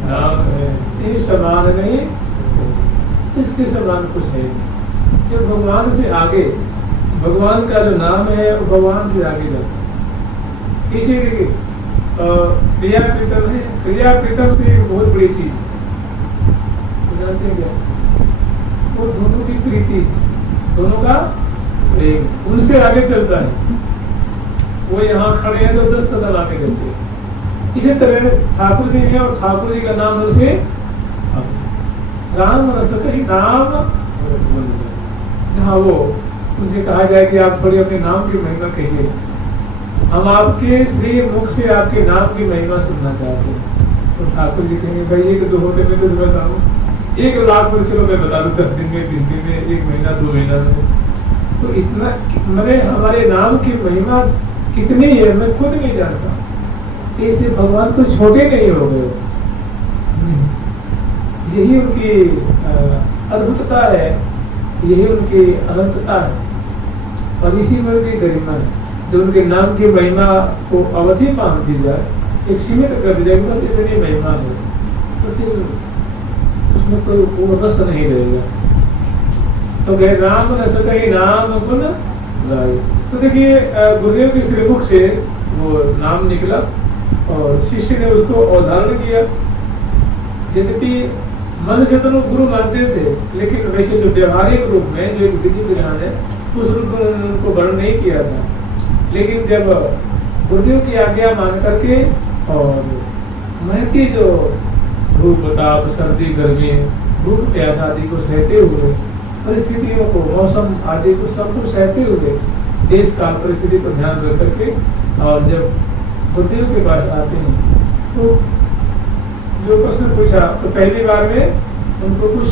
नाम है, ये समान नहीं, इसके समान कुछ है नहीं। जब भगवान से आगे, भगवान का जो नाम है वो भगवान से आगे जाता है। इसीलिए प्रिया प्रीतम है, प्रिया प्रीतम से एक बहुत बड़ी चीज जानते हैं क्या? वो दोनों की प्रीति, दोनों का प्रेम, उनसे आगे चलता है। वो यहाँ खड़े हैं तो 10 कदम आगे चलते हैं। इसी तरह ठाकुर जी हैं और ठाकुर जी का नाम उनसे राम रस कहीं नाम, जहाँ वो उनसे कहा जाए कि आप थोड़ी अपने नाम की महिमा कहिए, हम आपके श्री मुख से आपके नाम की महिमा सुनना चाहते हैं। तो ठाकुर जी कहेंगे भाई ये तो होते मैं तो बताऊँ, 1 लाख में चलो मैं बता दूं 10 दिन में, 20 दिन में, 1 महीना, 2 महीना में, तो इतना मैंने हमारे नाम की महिमा कितनी है मैं खुद नहीं जानता। तो इसलिए भगवान को छोटे नहीं हो गए, यही उनकी अद्भुतता है, यही उनकी अनंतता है, और इसी में उनकी गरिमा है। जो उनके नाम की महिमा को अवधि मान दी जाए, एक सीमित कर दी जाए, बस इतनी महिमा है, तो फिर उसमें कोई वो रस नहीं रहेगा। तो गए राम रस कही नाम गुण गाय। तो देखिए गुरुदेव के श्रीमुख से वो नाम निकला और शिष्य ने उसको अवधारण किया। यद्यपि मन से तो लोग गुरु मानते थे, लेकिन वैसे जो व्यवहारिक रूप में जो एक विधि विधान है उस रूप में उनको वर्णन नहीं किया था। लेकिन जब गुरुदेव की आज्ञा मान करके और महती जो धूप ताप सर्दी गर्मी भूख प्यास आदि को सहते हुए, परिस्थितियों को मौसम आदि को सब कुछ सहते हुए, देश काल परिस्थिति को ध्यान रख करके, और जब गुरुदेव के पास आते हैं तो जो प्रश्न पूछा तो पहली बार में उनको कुछ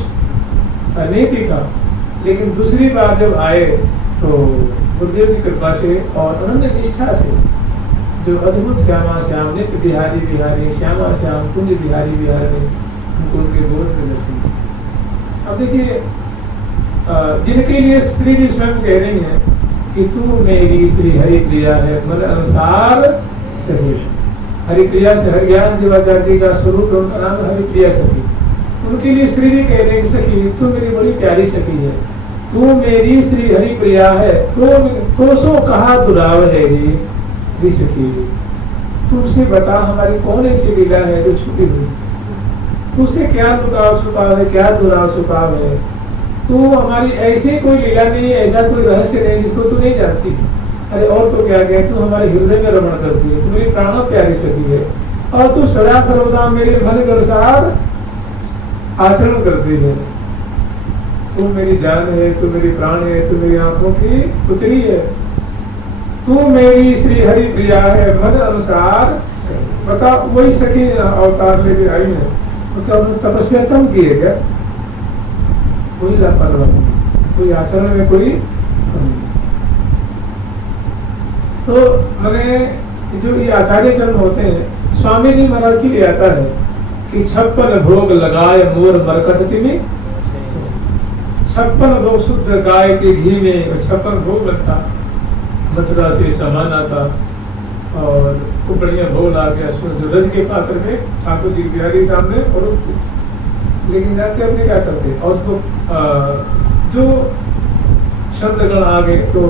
नहीं दिखा, लेकिन दूसरी बार जब आए तो गुरुदेव की कृपा से और अनन्य निष्ठा से जो अद्भुत श्यामा श्याम नित्य बिहारी बिहारी श्यामा श्याम कुंज बिहारी बिहारी, उनको उनके गोद में दर्शन। अब देखिए जिनके लिए श्री जी स्वयं कह रही है कि तू मेरी श्री हरि प्रिया है, मन अनुसार सही। हरि प्रिया से हरिज्ञान देवाचार्य का स्वरूप उनका नाम हरि प्रिया सखी। उनके लिए श्री जी कह रहे हैं सखी तू मेरी बड़ी प्यारी सखी है, तू मेरी श्री हरि प्रिया है, तो सो कहा दुराव है रे सखी। तुमसे बता हमारी कौन ऐसी लीला है जो छुपी हुई, तुझसे क्या लुकाव छुपाव है, क्या दुराव छुपाव है। तू हमारी ऐसी कोई लीला नहीं, ऐसा कोई रहस्य नहीं जिसको तू नहीं जानती। अरे और तो क्या कहे, तू हमारे हृदय में रमण करती है, तू मेरी प्राणों प्यारी सखी है, और तू सदा सर्वदा मेरे मन के अनुसार आचरण करती है। तू मेरी जान है, तू मेरी प्राण है, तू मेरी आंखों की पुत्री है, तू मेरी श्री हरि प्रिया है, मन अनुसार। बता वही सखी अवतार लेके आई है, तो क्या उन्होंने तपस्या कम की है क्या? कोई लापरवाही, कोई आचरण में कोई कमी। तो मैंने जो ये आचार्य चरण होते हैं, स्वामी जी महाराज की ले आता है कि 56 भोग लगाए मोर मरकट में, 56 भोग शुद्ध गाय के घी में 56 भोग बनता, मथुरा से सामान आता, और खूब बढ़िया भोग ला के जो रज के पात्र में ठाकुर जी बिहारी सामने परोसते। लेकिन जाते अपने क्या करते, और उसको जो शब्दगण आ गए तो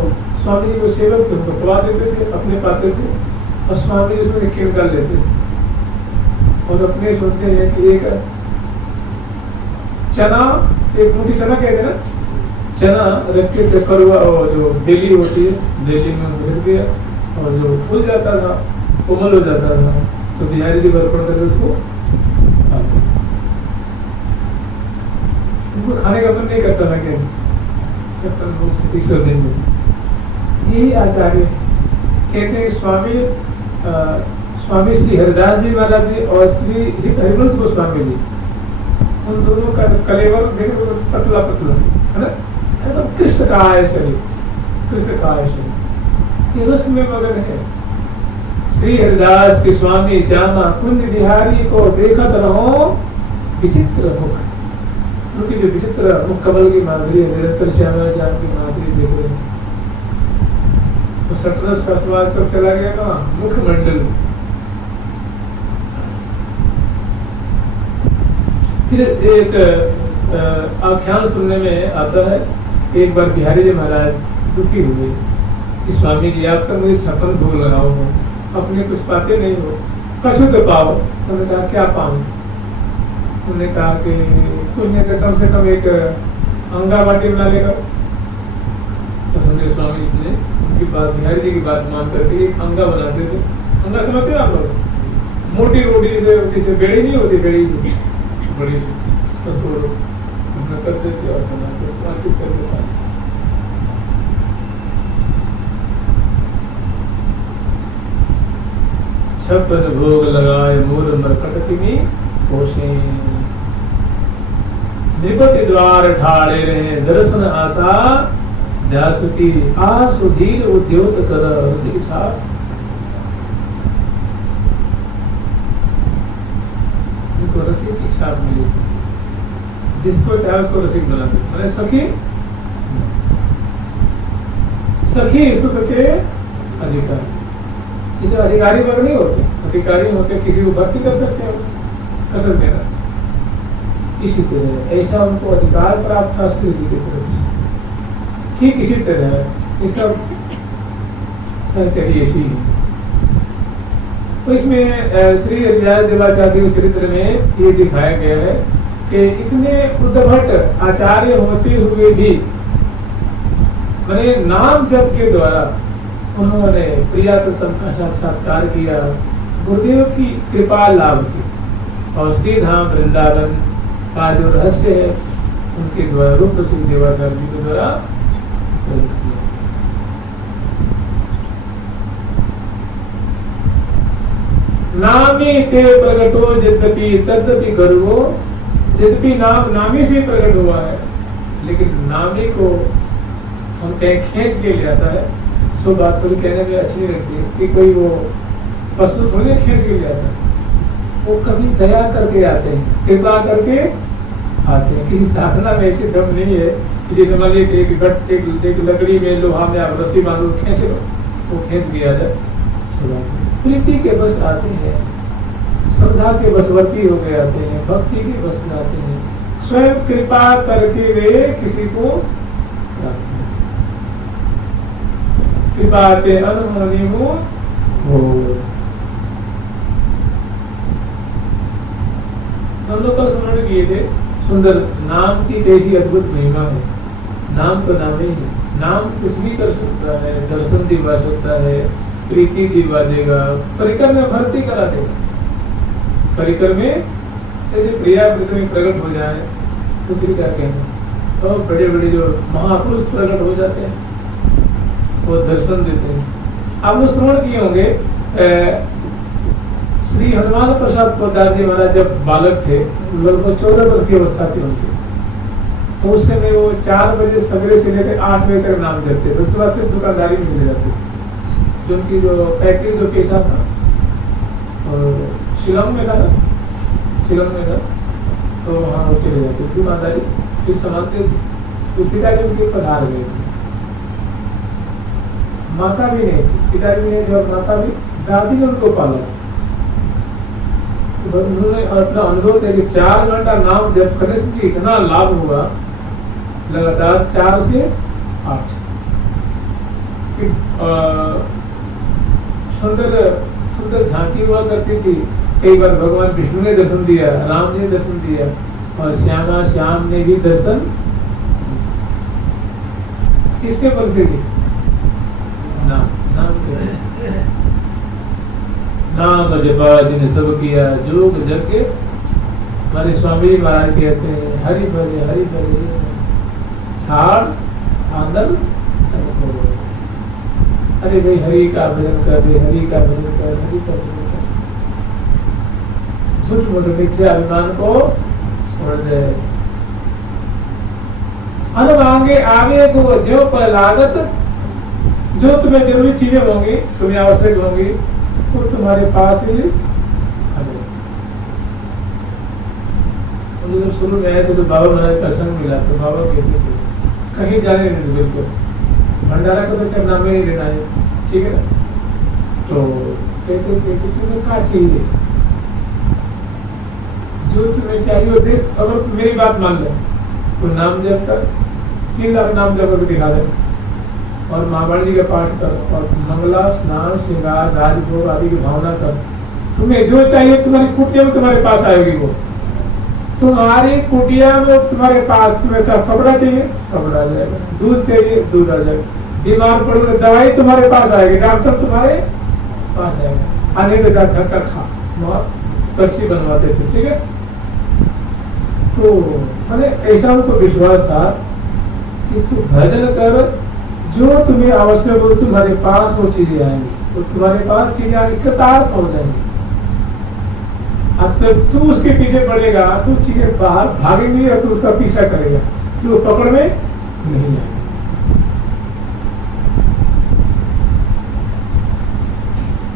स्वामी जी को सेवक थे उनको खवा देते थे, अपने पाते थे, और स्वामी जी उसमें कील कर लेते थे। और अपने सुनते हैं कि एक चना, एक मुट्ठी चना कहते हैं ना, चना रखते थे करुआ, और जो बेली होती है बेली में भर दिया, और जो फूल जाता था कोमल हो जाता था, तो बिहारी जी अर्पण करके उसको उनको खाने का मन नहीं करता था क्या, 56 लोग 36 दिन में। यही आचार्य कहते हैं स्वामी श्री हरिदास जी महाराज जी और श्री हरिवंश गोस्वामी जी, उन दोनों का कलेवर देखो पतला पतला है ना, एकदम कृष्ण का है शरीर, कृष्ण का है शरीर, ये रस में मगन है। श्री हरिदास के स्वामी श्यामा कुंज बिहारी को देखत रहो विचित्र मुख, उनकी जो विचित्र मुख कमल की माधुरी निरंतर श्यामा श्याम की माधुरी देख रहे हैं। तो सटरस का स्वाद सब चला गया ना मुखमंडल। फिर एक आख्यान सुनने में आता है, एक बार बिहारी जी महाराज दुखी हुए कि स्वामी जी आप तो मुझे 56 भोग लगाओ हो, अपने कुछ पाते नहीं हो, कछु तो पाओ। तो मैंने कहा क्या पाऊं? तुमने कहा कि कुछ नहीं तो कम से कम एक अंगा बाटी बना लेगा। तो समझे स्वामी जी ने उनकी बात, बिहारी जी की बात मान करके एक अंगा बनाते थे। अंगा समझते हैं आप लोग? मोटी रोटी से बेड़ी नहीं होती, बेड़ी से बड़ी उसको कर देते और बनाते अर्पित कर देता। छप्पन भोग लगाए मोर मरकट में पोषे। निपति द्वार ठाड़े रहे दर्शन आशा जासुकी आसु धीर उद्योत कर रुचि छाप। उनको रसिक की छाप मिली थी, जिसको चाहे उसको रसिक बना दे। मैंने सखी सुख के अधिकारी, इसे अधिकारी वर्ग नहीं होते, अधिकारी होते किसी को भक्ति कर सकते हो कसर देना, इसी तरह ऐसा उनको अधिकार प्राप्त था श्री जी की तरफ से। ठीक इसी तरह ये सब सहचर्य ऐसी है। तो इसमें श्री हरिदास देवाचार्य के चरित्र में ये दिखाया गया है कि इतने उद्भट आचार्य होते हुए भी मैंने नाम जप के द्वारा उन्होंने प्रियतम का साक्षात्कार किया, गुरुदेव की कृपा लाभ की, और श्री धाम वृंदावन का जो रहस्य है उनके द्वारा रूप श्री देवाचार्य जी के द्वारा प्रकट किया। नामी ते प्रकटो यद्यपि तद्यपि गर्वो, यद्यपि नाम नामी से प्रकट हुआ है, लेकिन नामी को हम कहीं खींच के ले आता है, सो बात थोड़ी कहने में अच्छी नहीं लगती है कि कोई वो पशु थोड़ी खींच के ले आता है। वो कभी दया करके आते हैं, कृपा करके आते हैं। किसी साधना में ऐसी दम नहीं है कि जैसे मान लीजिए एक लकड़ी में लोहा में आप रस्सी बांधो खींच लो, वो खींच के आ जाए। प्रीति के बस आते हैं, श्रद्धा के बसवर्ती होके आते हैं, भक्ति के बस में आते हैं, स्वयं कृपा करके वे किसी को कृपा आते अनुभवनी हो। हम लोग कल स्मरण किए थे सुंदर नाम की कैसी अद्भुत महिमा है। नाम तो नाम ही है, नाम कुछ भी कर सकता है, दर्शन दिवा सकता है, प्रीति दिवा देगा, परिकर में भर्ती करा देगा। परिकर में यदि प्रिया में प्रकट हो जाए तो फिर क्या कहना। तो बड़े बड़े जो महापुरुष प्रकट हो जाते हैं, वो दर्शन देते हैं। आप लोग श्रवण किए होंगे श्री हनुमान प्रसाद पोद्दार जी महाराज जब बालक थे, लगभग 14 वर्ष की अवस्था थी उनकी, तो उस समय वो 4 बजे सवेरे से लेकर 8 बजे तक नाम जपते थे। उसके बाद फिर दुकानदारी में चले जाते थे। जो उनकी जो फैक्ट्री जो पेशा था और शिलोंग में था ना, शिलोंग में था, तो वहाँ वो चले जाते दुकानदारी फिर संभालते थे। तो पिताजी उनके पधार गए थे, माता भी नहीं थी, पिताजी भी नहीं थे और माता भी, दादी ने उनको पाला। तो उन्होंने अपना अनुभव किया कि 4 घंटा नाम जप करने से इतना लाभ हुआ, लगातार 4 से 8। सुंदर झांकी हुआ करती थी। कई बार भगवान विष्णु ने दर्शन दिया, राम ने दर्शन दिया, और श्यामा श्याम ने भी दर्शन किसके बल से दी? नाम जपा जिन्हें सब किया जोग जग। हमारे स्वामी महाराज कहते हैं हरि भरे छाड़ आनंद। अरे भाई हरि का भजन कर दे, हरि का भजन कर, हरि का भजन कर, झूठ मूठ मिथ्या अभिमान को छोड़ दे। अनमांगे आगे को जो पर लागत, जो तुम्हें जरूरी चीजें होंगी, तुम्हें आवश्यक होंगी, वो तुम्हारे पास ही जब शुरू में आए थे तो बाबा महाराज का संग मिला, तो बाबा कहते थे कहीं जाने नहीं बिल्कुल, भंडारा को तो क्या नाम ही नहीं लेना है, ठीक है ना। तो कहते थे कि तुम्हें क्या चाहिए, जो तुम्हें चाहिए वो दे। अगर मेरी बात मान ले तो नाम जप कर, 3 लाख नाम जप करके दिखा दे, और महावाणी जी का पाठ कर, और मंगला स्नान श्रृंगार राजभोग आदि की भावना कर। तुम्हें जो चाहिए तुम्हारी कुटिया में तुम्हारे पास आएगी, वो तुम्हारी कुटिया में तुम्हारे पास। तुम्हें क्या कपड़ा चाहिए, कपड़ा आ जाएगा, दूध चाहिए, दूध आ जाएगा, बीमार पड़ोगे दवाई तुम्हारे पास आएगी, डॉक्टर तुम्हारे पास आएगा। आने तो जा धक्का खा, वहाँ पर्ची बनवाते थे, ठीक है। तो मैंने ऐसा उनको विश्वास था कि तू भजन कर, जो तुम्हें आवश्यक हो तुम्हारे पास वो चीजें आएंगी, तो तुम्हारे पास चीजें आएंगी, कृतार्थ हो जाएंगी। अब तो तू उसके पीछे पड़ेगा, तू चीजें बाहर भागेंगे और तू उसका पीछा करेगा, तू पकड़ में नहीं आएगा।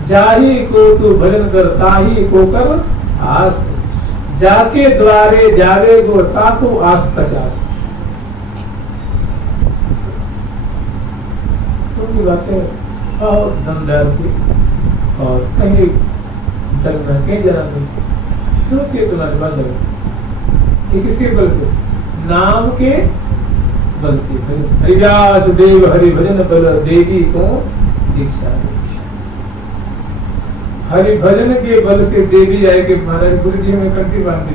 जाही को तू भजन कर, ताही को कर आस, जाके द्वारे जावे गो ताको आस 50। उनकी बातें बहुत दमदार थी और कहीं डरना कहीं जरा नहीं। क्यों चाहिए तुम्हारे पास? ये किसके बल से? नाम के बल से। हरिव्यास देव हरि भजन बल देवी को दीक्षा। हरि भजन के बल से देवी आए के महाराज गुरु जी में कंठी बांध दी।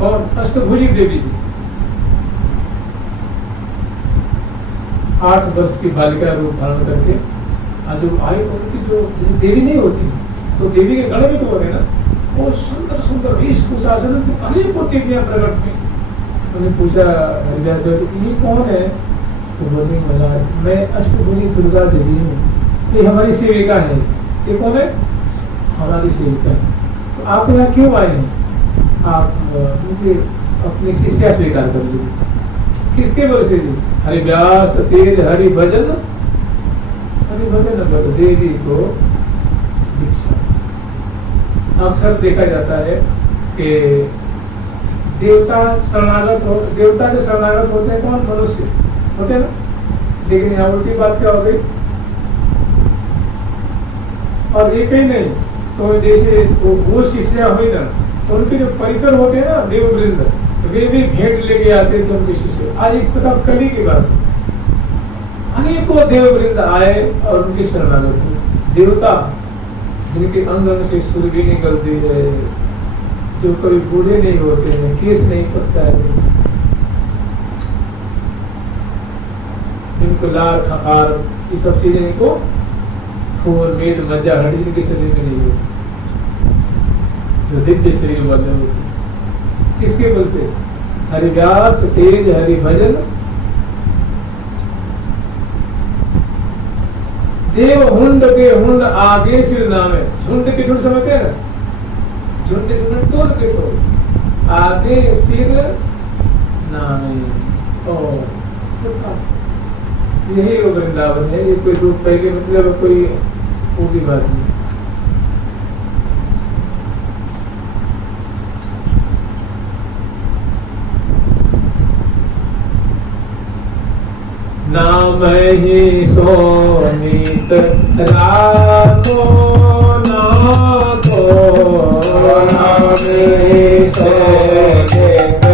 कौन? अष्टभुजी देवी जी। 8 वर्ष की बालिका रूप धारण करके आज जो आई, तो उनकी जो देवी नहीं होती तो देवी के गले में तो हो गए ना, वो सुंदर सुंदर वेशभूषा से अनेकों देवियां प्रकट हुई। उन्होंने पूछा हरिव्यास देव से, ये कौन है? तो बोली महाराज मैं अष्टभुजी दुर्गा देवी हूँ, ये हमारी सेविका है। ये कौन है? हमारी सेविका है। तो आप यहाँ क्यों आए हैं? आप मुझे अपनी शिष्या स्वीकार कर लीजिए। किसके बल से जी? हरिव्यास तेज हरि भजन बल देवी को दीक्षा। अक्सर देखा जाता है कि देवता शरणागत हो, देवता के शरणागत होते हैं कौन? मनुष्य होते हैं ना। लेकिन यहाँ उल्टी बात क्या हो गई? और एक ही नहीं, तो जैसे वो शिष्या हुई ना, तो उनके जो परिकर होते हैं ना देववृंद, वे भी भेंट लेके आते थे उनके शिष्य। आज एक पता कली की बात, अनेकों देववृंद आए और उनकी शरणागत हुई। देवता जिनके अंग अंग से सुर्गी निकलती है, जो कभी बूढ़े नहीं होते हैं, केस नहीं पड़ता है, जिनको लार खखार ये सब चीजें इनको खून मेद मज्जा हड्डी जिनके शरीर में नहीं होती, जो दिव्य शरीर वाले होते। किसके बल से? हरिव्यास तेज हरि भजन देव हुंड के हुंड आगे सिर नामे। झुंड के झुंड समझते हैं ना? झुंड के झुंड टोल के टोल आगे सिर नामे। यही वो वृंदावन है। ये कोई रूप पहले मतलब कोई वो की बात नहीं। नाम ही सोमित राखो नाथो, नाम ही सोमित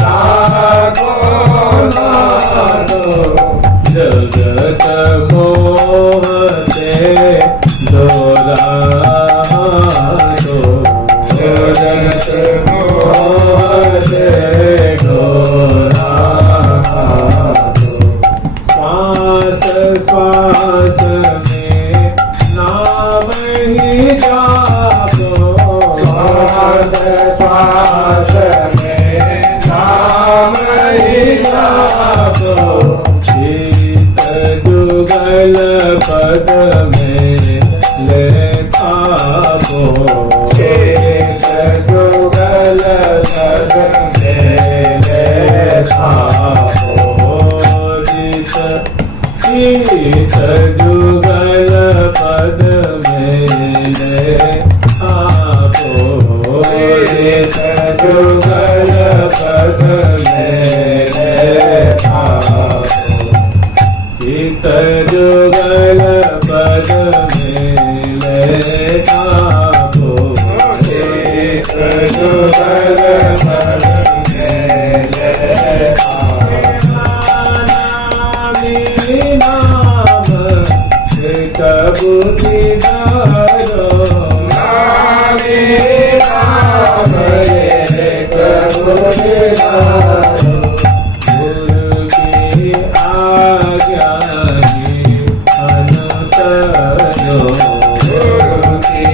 राखो नाथो, जगत मोह से डोरातो, जगत मोह से डोरातो, श्वास में नाम ही जापो, श्वास में नाम ही जापो, शीत जुगल पद में लेतापो, शीत जुगल पद में लेतापो, शीत जुगल पद में लेतापो, शीत जुगल पद में लेतापो, शीत जुगल पद में लेतापो, शीत जुगल पद में लेतापो, नाम बुद्धि धारो, नाम बुद्धि धारो, गुरु की आज्ञा अनुसरो, गुरु की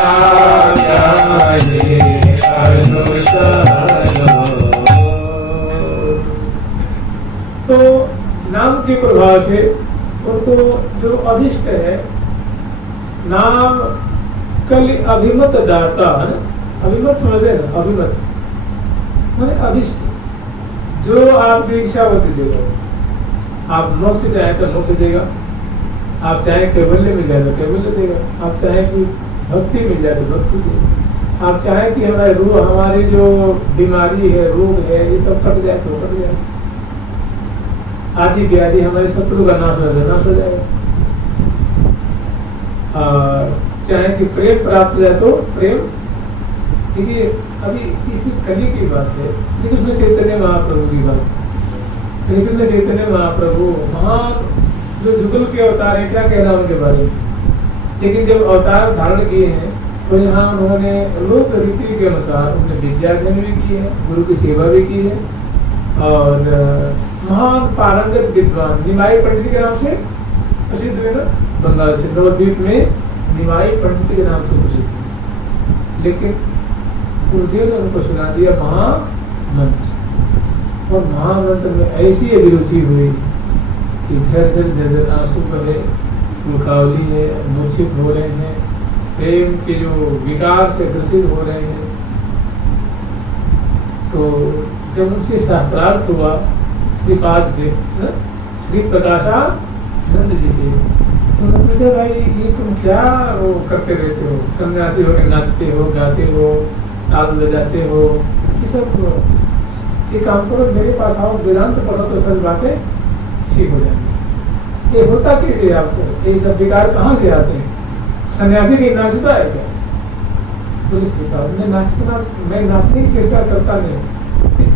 आज्ञा अनुसरो। तो नाम के प्रभाव से उनको जो अभिष्ट है, नाम कल अभिमत दाता है, अभिमत समझे ना, अभिमत मैंने अभिष्ट, जो आपकी इच्छा होती देगा। आप मोक्ष चाहे तो मोक्ष देगा, आप चाहे कैवल्य मिल जाए तो कैवल्य देगा, आप चाहे कि भक्ति मिल जाए तो भक्ति देगा, आप चाहे कि हमारे रूह, हमारी जो बीमारी है, रोग है, ये सब कट जाए तो कट जाए, आदि व्याधि हमारे शत्रु का नाश हो जाएगा। चाहे कि प्रेम प्राप्त हो जाए तो प्रेम। देखिए अभी इसी कली की बात है, श्री कृष्ण चैतन्य महाप्रभु की बात। श्री कृष्ण चैतन्य महाप्रभु महान जो जुगल के अवतार है, क्या कहना उनके बारे में। लेकिन जब अवतार धारण किए हैं तो यहाँ उन्होंने लोक रीति के अनुसार उन्होंने विद्या अध्ययन भी की है, गुरु की सेवा भी की है, और महान पारंगत विद्वान निमाई पंडित के नाम से प्रसिद्ध है ना, बंगाल से नवद्वीप में निमाई पंडित के नाम से प्रसिद्ध है। लेकिन गुरुदेव ने उनको सुना दिया महामंत्र, और महामंत्र में ऐसी अभिरुचि हुई कि झरझर झरझर आंसू बहे, मुखावली है, मूर्छित हो रहे हैं, प्रेम के जो विकार से ग्रसित हो रहे हैं। तो जब उनसे शास्त्रार्थ हुआ श्रीपाद से, श्री प्रकाशानंद जी से, तो उन्होंने पूछा भाई ये तुम क्या वो करते रहते हो, सन्यासी हो के नाचते हो, गाते हो, ताल बजाते हो, ये सब एक काम करो, मेरे पास आओ, वेदांत पढ़ो तो सब बातें ठीक हो जाएंगी। ये होता कैसे आपको, ये सब विकार कहाँ से आते हैं? सन्यासी भी नाचता है क्या? पुलिस मैं नाचने की चेष्टा करता नहीं।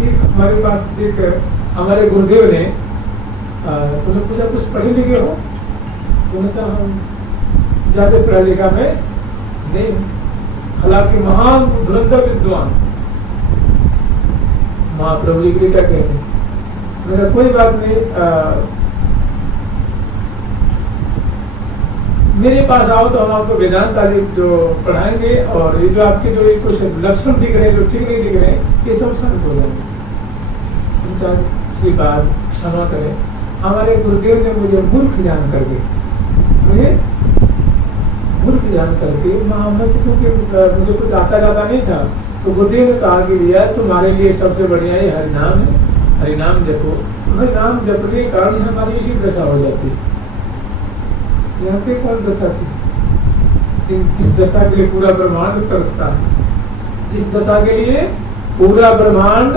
एक हमारे पास एक हमारे गुरुदेव ने तुमने पूछा कुछ पढ़े लिखे हो? तुमने कहा हम ज्यादा पढ़ा लिखा में नहीं, हालांकि महान धुरंधर विद्वान महाप्रभु जी क्या कहते हैं। मैंने कोई बात नहीं, मेरे पास आओ तो हम आपको वेदांत आदि जो पढ़ाएंगे, और ये जो आपके जो कुछ लक्षण दिख रहे हैं जो ठीक नहीं दिख रहे हैं, ये सब शांत हो जाएंगे। उनका श्रीपाद क्षमा करें, हमारे गुरुदेव ने मुझे मूर्ख जान करके, महामंत्र, क्योंकि मुझे कुछ आता जाता नहीं था, तो गुरुदेव ने कहा कि भैया तुम्हारे लिए सबसे बढ़िया ये हरिनाम है, हरिनाम जपो। हरिनाम जपने के कारण हमारी इसी दशा हो जाती है। यहाँ पे कौन दशा थी? जिस दशा के लिए पूरा ब्रह्मांड तरसता है, जिस दशा के लिए पूरा ब्रह्मांड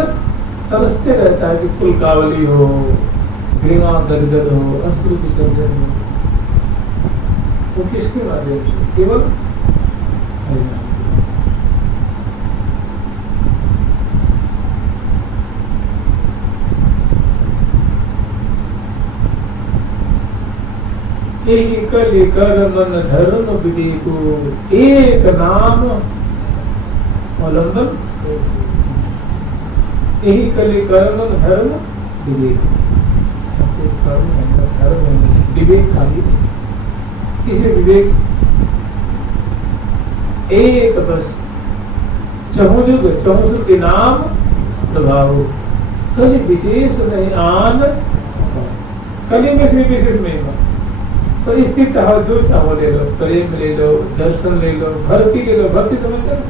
तरसते रहता है कि कुल कावली हो, ग्रीवा गदगद हो, अश्रु विसर्जन हो, वो किसके माध्यम से? केवल हरिनाम। यही कलि कर मन धर्म विवेको, एक नाम अवलंबन। यही कलि कर मन धर्म विवेक, धर्म विवेक खाली किसे विवेक, एक बस चहुजुग चहुसुर के नाम प्रभाव, कलि विशेष नहीं आन, कलि में से विशेष महिमा। तो इसकी चाहो जो चाहो ले लो, प्रेम ले लो, दर्शन ले लो, भक्ति ले लो, भक्ति समझते हो।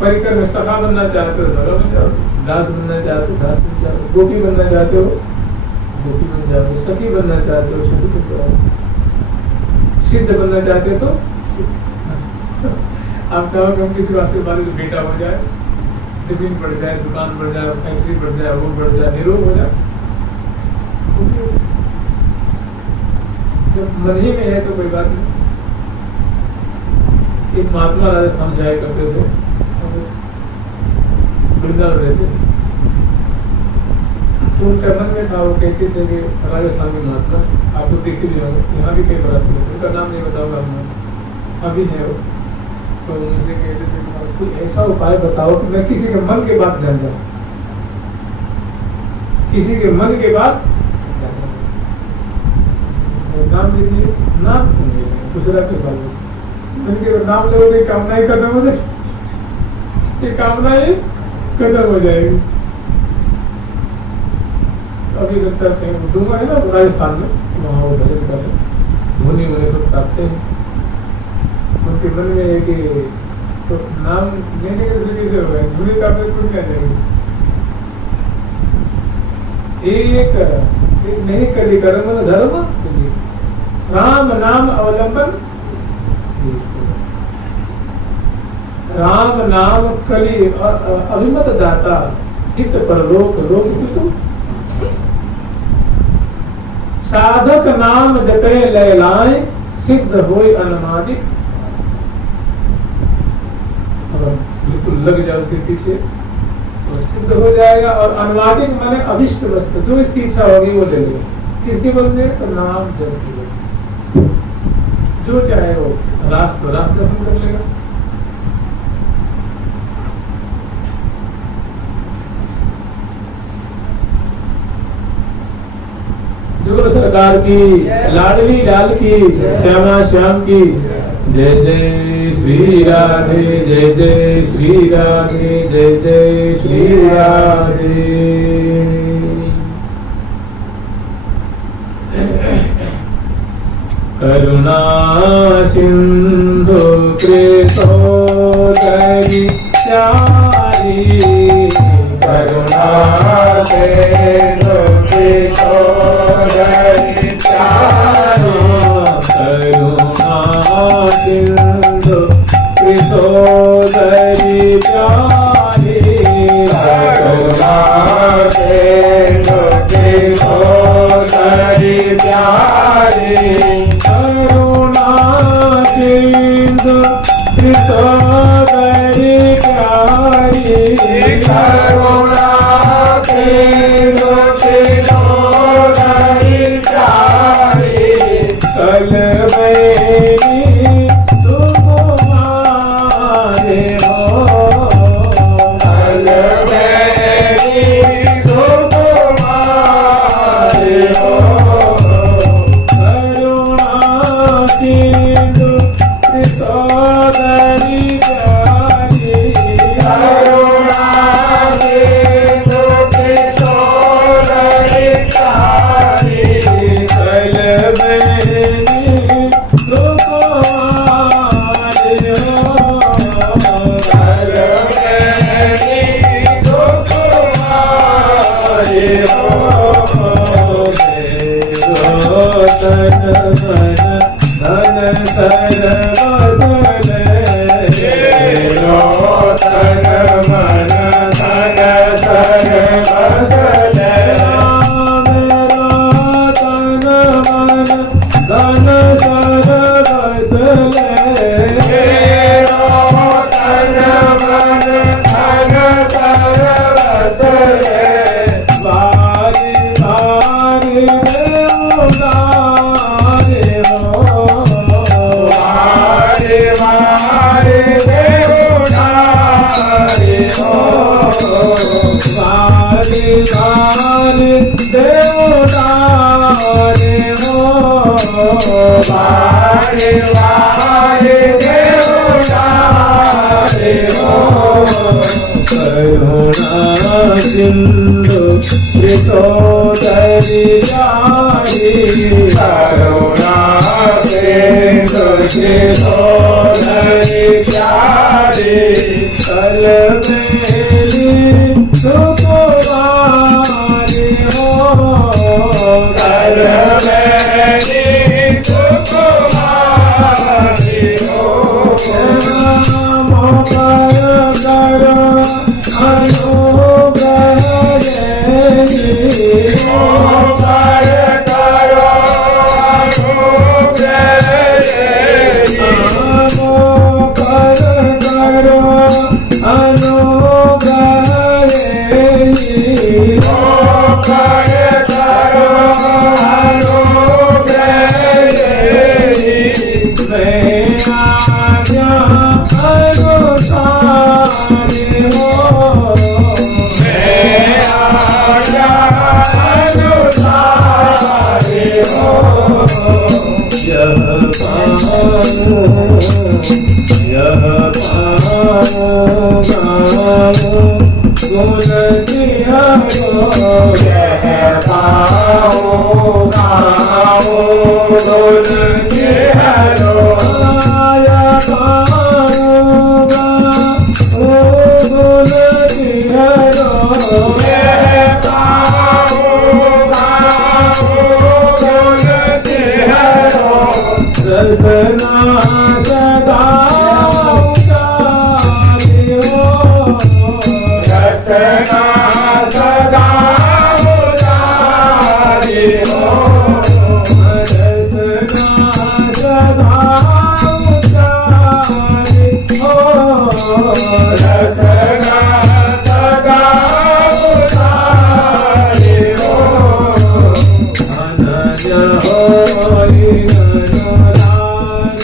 परिकर में सखा बनना चाहते हो सखा बन जाओ, दास बनना चाहते हो दास बन जाओ, गोपी बनना चाहते हो गोपी बन जाओ, सखी बनना चाहते हो सखी बन जाओ, सिद्ध बनना चाहते हो तो आप चाहो कि हम किसी आशीर्वाद का बेटा हो जाए, जमीन बढ़ जाए, दुकान बढ़ जाए, फैक्ट्री बढ़ जाए, वो बढ़ जाए, निरोग हो जाए। जब मन ही में है तो कोई बात नहीं। एक महात्मा राजस्थान जाया करते थे, वृंदावन रहते थे, तो उनका मन में था, वो कहते थे कि राजस्थान के महात्मा आपको देखे भी होंगे, यहाँ भी कई बार आते थे, उनका नाम नहीं बताऊंगा मैं, अभी है वो। तो मुझे कहते थे कोई ऐसा उपाय बताओ कि मैं किसी के मन के बात जान जाऊँ, किसी के मन के बात नाम लीजिए, नाम दूसरा के बारे में नाम लोगे, कामना ही खत्म हो जाएगी, ये कामना ही खत्म हो जाएगी। अभी लगता है कहीं डूंगा है ना राजस्थान में, वहाँ वो भजन कर धोनी उन्हें सब ताकते हैं। उनके मन में है कि तो नाम लेने के तरीके से होगा, धुरी का बिल्कुल क्या जाएगी। एक नहीं कली कर्म धर्म, राम नाम अवलंबन, राम नाम कली अभिमत दाता, हित परलोक लोक पितु, साधक नाम जपे लय लाए, सिद्ध होय अनुमादिक। बिल्कुल लग जाए उसके पीछे तो सिद्ध हो जाएगा। और अनुवादिक माने अभिष्ट वस्तु, जो इसकी इच्छा होगी वो दे देगा। किसके बदले? तो नाम जप के बदले, जो चाहे वो रास तो रास दर्शन कर लेगा। जुगल सरकार की, लाडली लाल की, श्यामा श्याम की, जय जय श्री राधे, जय जय श्री राधे, जय जय श्री राधे। करुणा सिंधु कृतोदरी प्यारी, करुणा सिंधु कृतोदरी प्यारी, करुणा सिंधु कृतोदरी प्यारी, करुणा सिंधु कृतोदरी प्यारी, करुणा सिंधु कृतोदरी प्यारी, करुणा सिंधु कृतोदरी प्यारी, कल मैनी सुकुमारे हो, कल मैनी सुकुमारे हो, करुणा सिंधु कृतोदरी प्यारी, करुणा सिंधु कृतोदरी प्यारी, कल मैनी सुकुमारे हो, कल मैनी सुकुमारे हो, तन मन धन सर बसले, तन मन धन सर बसले, मेरा तन मन धन सर बसले, मेरा तन मन धन सर बसले, बारी बारी देवदारे हो, बारी बारी देवदारे हो, बारी बारी देवदारे हो, बारी बारी देवदारे हो, करुणा सिंधु कृतोदरी प्यारी, करुणा सिंधु कृतोदरी प्यारी, कल मैनी सुकुमारी हो, कल मैनी सुकुमारी हो, मोकर करो अनुग्रह देवी, मोकर करो अनुग्रह देवी, मोकर करो अनुग्रह देवी, मोकर करो अनुग्रह देवी, मैं आज्ञा अनुसारी हो, मैं आज्ञा अनुसारी हो, यह पाऊं गुण दिया को, यह पाऊं गुण दिया को, आया पाऊंगा होय अनुराग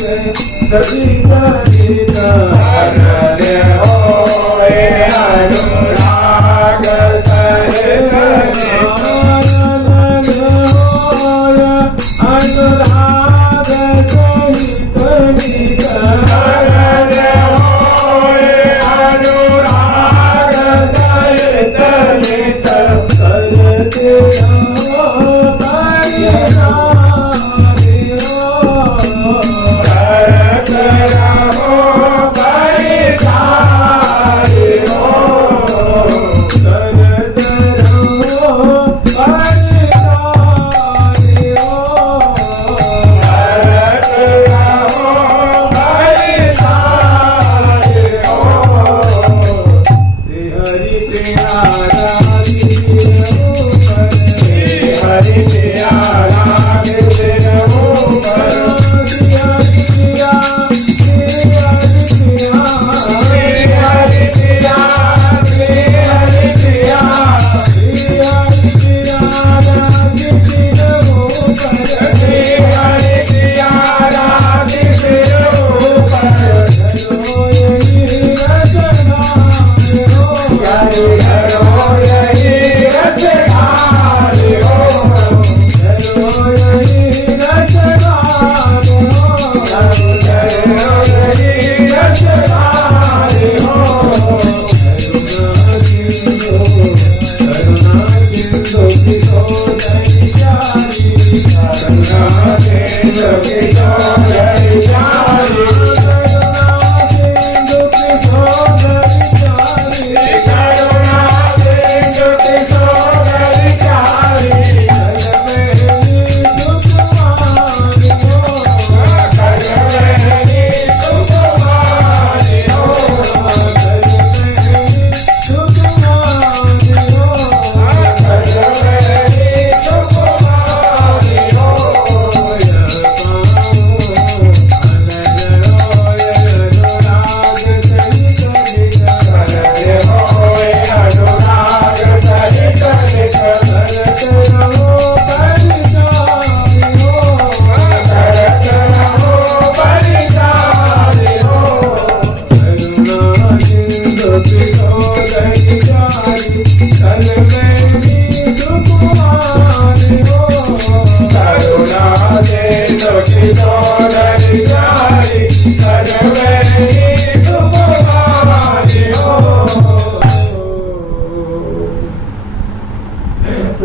सहित नित धन्य होय अनुराग सहित नित धन्य होय अनुराग सहित नित धन्य होय अनुराग सहित नित करते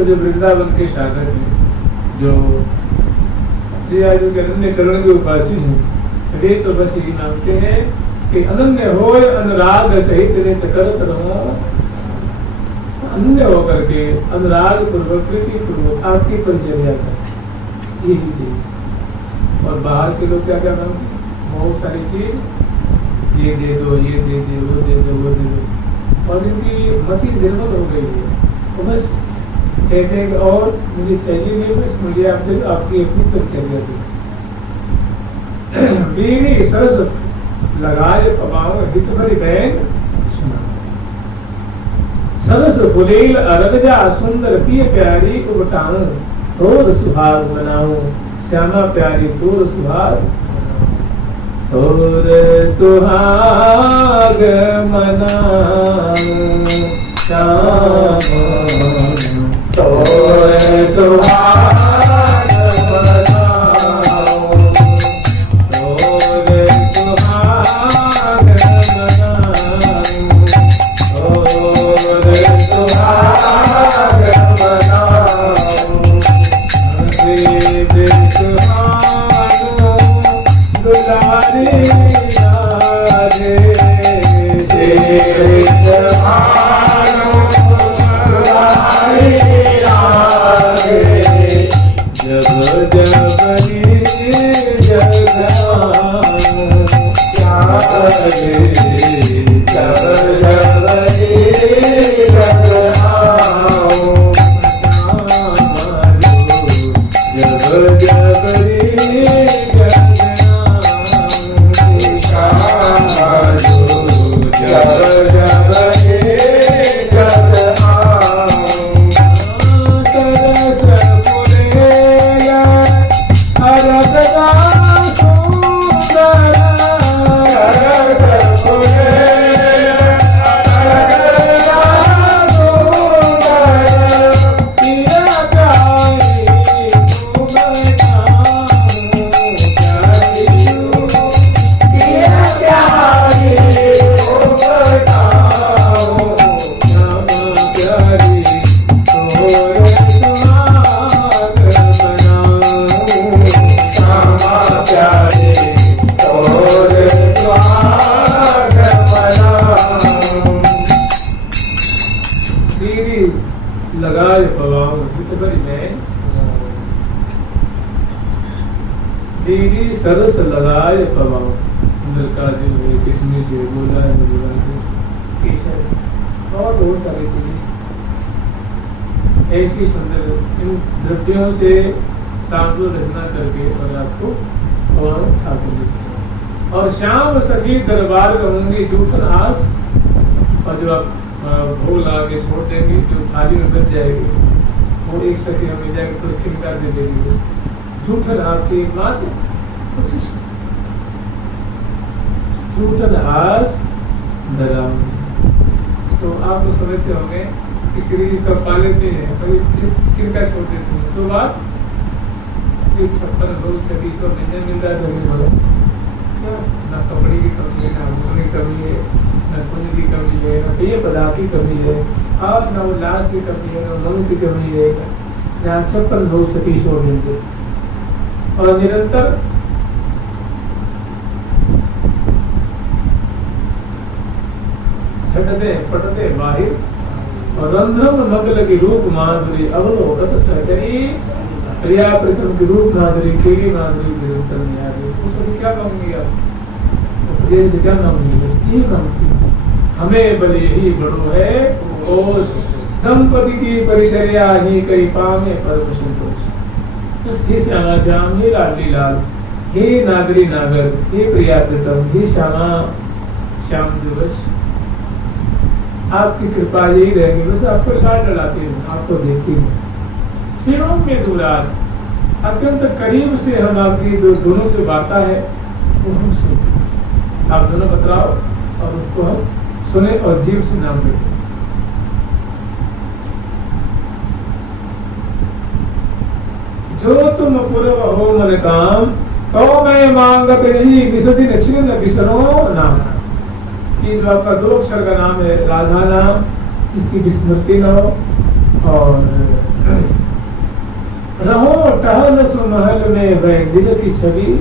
जो वृंदावन के साधक हैं, जो जी के अनन्य चरण के उपासी हैं, वे तो बस यही मांगते हैं कि अनन्य होय अनुराग सहित नित करत रहो, अन्य होकर के अनुराग पूर्वक प्रीति पूर्वक आपके परिचय दिया कर, यही चीज। और बाहर के लोग क्या क्या मांगते, बहुत सारी चीज, ये दे दो, ये दे दो, वो दे दो, वो दे दो, और इनकी मति निर्मल हो गई है। तो बस कहते हैं और मुझे चाहिए नहीं, बस मुझे आपकी अपनी परिचय दे। बीड़ी सरस लगाए पवाओ हित भरी बैन सुना, सरस फुलेल अरगजा सुंदर पिय प्यारी उबटाऊं, तोर सुहाग मनाऊं, श्यामा प्यारी तोर सुहाग, तोर सुहाग मनाऊं श्यामा, तोर सुहाग मनाऊं, तोर सुहाग मनाऊं, तोर सुहाग मनाऊं, देव सुहाग दुलारी राधे, देव सुहाग दुलारी राधे, जब जबरी जगदान प्यारे, जब जबरी जगदाओ जब जबरी बीड़ी सरस लगाए पवाओ, सुंदर का दिल है किशमिश है, बोला है बोला है केसर और बहुत सारी चीजें ऐसी सुंदर इन द्रव्यों से तांबूल रचना करके और आपको और ठाकुर जी और श्याम सखी दरबार कहूंगी जूठन आस, और जो आप भोग लगा के छोड़ देंगे जो थाली में बच जाएगी वो एक सखी हमें जाके थोड़ी खिलकार दे देगी, बस जूठन आपकी मात्र उचिष्ट जूठन आस डराम। तो आप लोग समझते होंगे कि श्री जी सब पा लेते हैं पर किनका छोड़ देते हैं। सो बात 56 बहुत 36 व्यंजन मिलता है सभी लोगों क्या, ना कपड़े की कमी है, ना भोजन की कमी है, ना कुंज की कमी है, ना पेय पदार्थ की कमी है, और ना उल्लास की कमी है, ना मन की कमी है, जहाँ 56 बहुत 36 व्यंजन और निरंतर छटते पटते बाहिर और रंध्रम मगल की रूप माधुरी अवलोकत सहचरी प्रिया प्रीतम की रूप माधुरी केली माधुरी निरंतर न्यारी। उसको क्या कहूंगी आप, प्रिय से क्या नाऊंगी, बस ये नाऊंगी हमें बल यही बड़ो है ओस दंपति की परिचर्या ही कई पामे परम संतोष। बस हे श्यामा श्याम, हे लाडली लाल, हे नागरी नागर, हे प्रिया प्रीतम, हे श्यामा श्याम दिवस, आपकी कृपा यही रहेगी, बस आपको लाड लड़ाती हूँ, आपको देखती हूँ सिरों में दूरात अत्यंत करीब से हम आपकी दोनों जो बातें है वो हम सुनते, आप दोनों बतलाओ और उसको हम सुने और जीव से नाम लेते। जो तुम पूर्व हो मन काम तो मैं मांगत ही निसदिन छिन्न बिसरो नाम, कि जो आपका 2 अक्षर का नाम है राधा नाम, इसकी विस्मृति न हो और रहो टहल सुमहल में वह दिल की छवि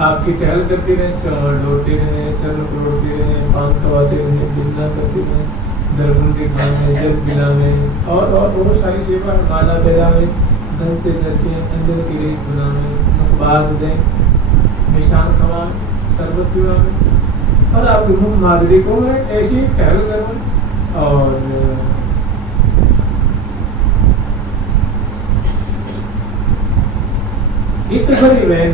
आपकी टहल करती रहे, चरण ढोते रहे, चरण परोड़ते रहे, पान खवाते रहे, बिंदा करते रहे, दर्पण दिखाने, जल पिलाने और बहुत सारी सेवा, माला पहनावे, घर से चर्चे, अंदर की रेत बनावे, मुखबाज दें, मिष्ठान खवाएं, शरबत पिलावे और आपकी मुख माधुरी को मैं ऐसी टहल करूँ और इतनी बहन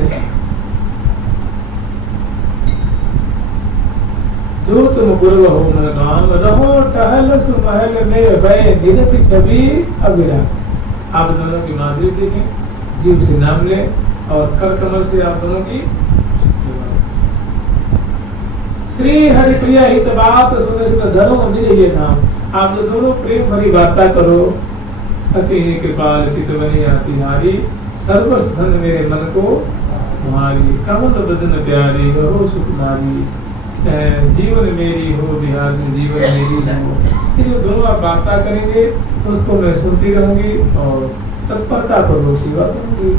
जो तुम पूर्व हो मन काम रहो टहल सुमहल में वह दिन की छवि अबिरा। आप दोनों की माधुरी देखें, जीव से नाम ले और कर कमल से आप दोनों की श्री हरिप्रिया हित बात सुने सुन धरो निज ये नाम। आप जो दोनों प्रेम भरी वार्ता करो, अति कृपाल चित बनी आती हारी, सर्वस्व धन मेरे मन को तुम्हारी, कमल बदन प्यारी हो सुकुमारी, जीवन मेरी हो बिहार में जीवन मेरी हो। ये जो दोनों आप वार्ता करेंगे तो उसको मैं सुनती रहूंगी और तत्परता पूर्वक सेवा करूंगी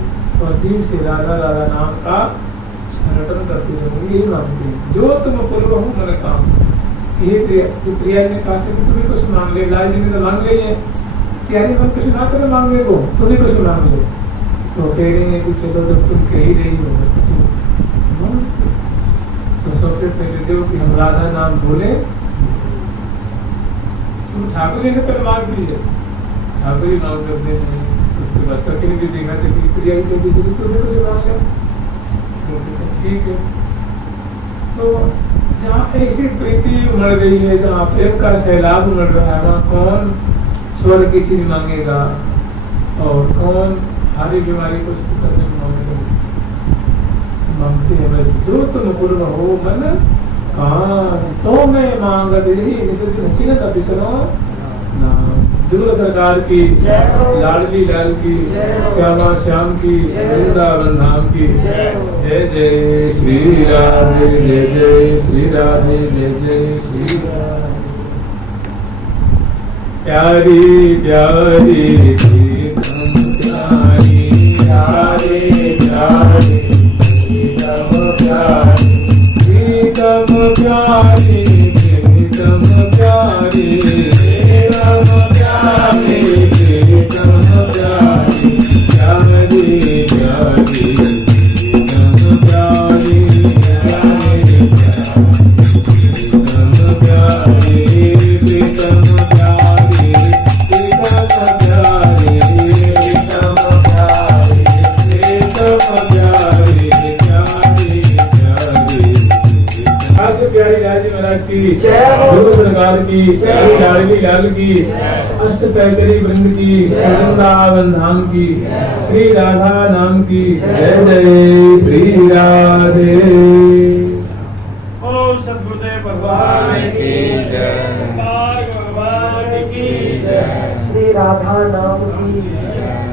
और जीव से राधा राधा नाम का रटन करती रहूंगी। यही मांगती हूँ जो तुम पूर्व हो मन काम। ये प्रिया ने कहा से तुम्हें कुछ मांग ले, लाल जी ने तो मांग ले, त्यारी मन कुछ ना करे मांगने को, तुम्हें कुछ मांग ले। तो कह रही है कि चलो जब तुम कह ही रही हो तो सबसे पहले देखो कि हम राधा नाम बोले। तुम ठाकुर जी से पहले मांग लीजिए, ठाकुर ही मांग करते हैं। उसके बाद सखी ने भी देखा कि प्रिया ही कभी से तुम्हें कुछ मांग लिया तो ठीक है। तो जहाँ ऐसी प्रीति उमड़ गई है, जहाँ प्रेम का सैलाब उमड़ रहा है, वहाँ कौन स्वर्ग की चीज मांगेगा और कौन हरी बीमारी को करने में मांगते हैं। बस जो तुम पूर्ण हो मन काम तो मैं मांगत ही निश्चित बिसरो नाम। जुगल सरकार की, लाडली लाल की, श्यामा श्याम की, वृंदावन धाम की जय जय श्री राधे, जय जय श्री राधे, जय जय श्री राधे। प्यारी प्यारी प्यारी प्यारे प्यारे प्रीतम प्यारी प्रीतम प्यारी प्रीतम प्यारी प्रीतम प्यारी प्रीतम प्यारी प्यारी प्यारी गुरु सरकार की, श्री लाडली लाल की, अष्ट सहचरी वृंद की, वृंदावन धाम की, श्री राधा नाम की जय जय श्री राधे। ओम सद्गुरुदेव भगवान की जय, भगवान की जय, श्री राधा नाम की जय।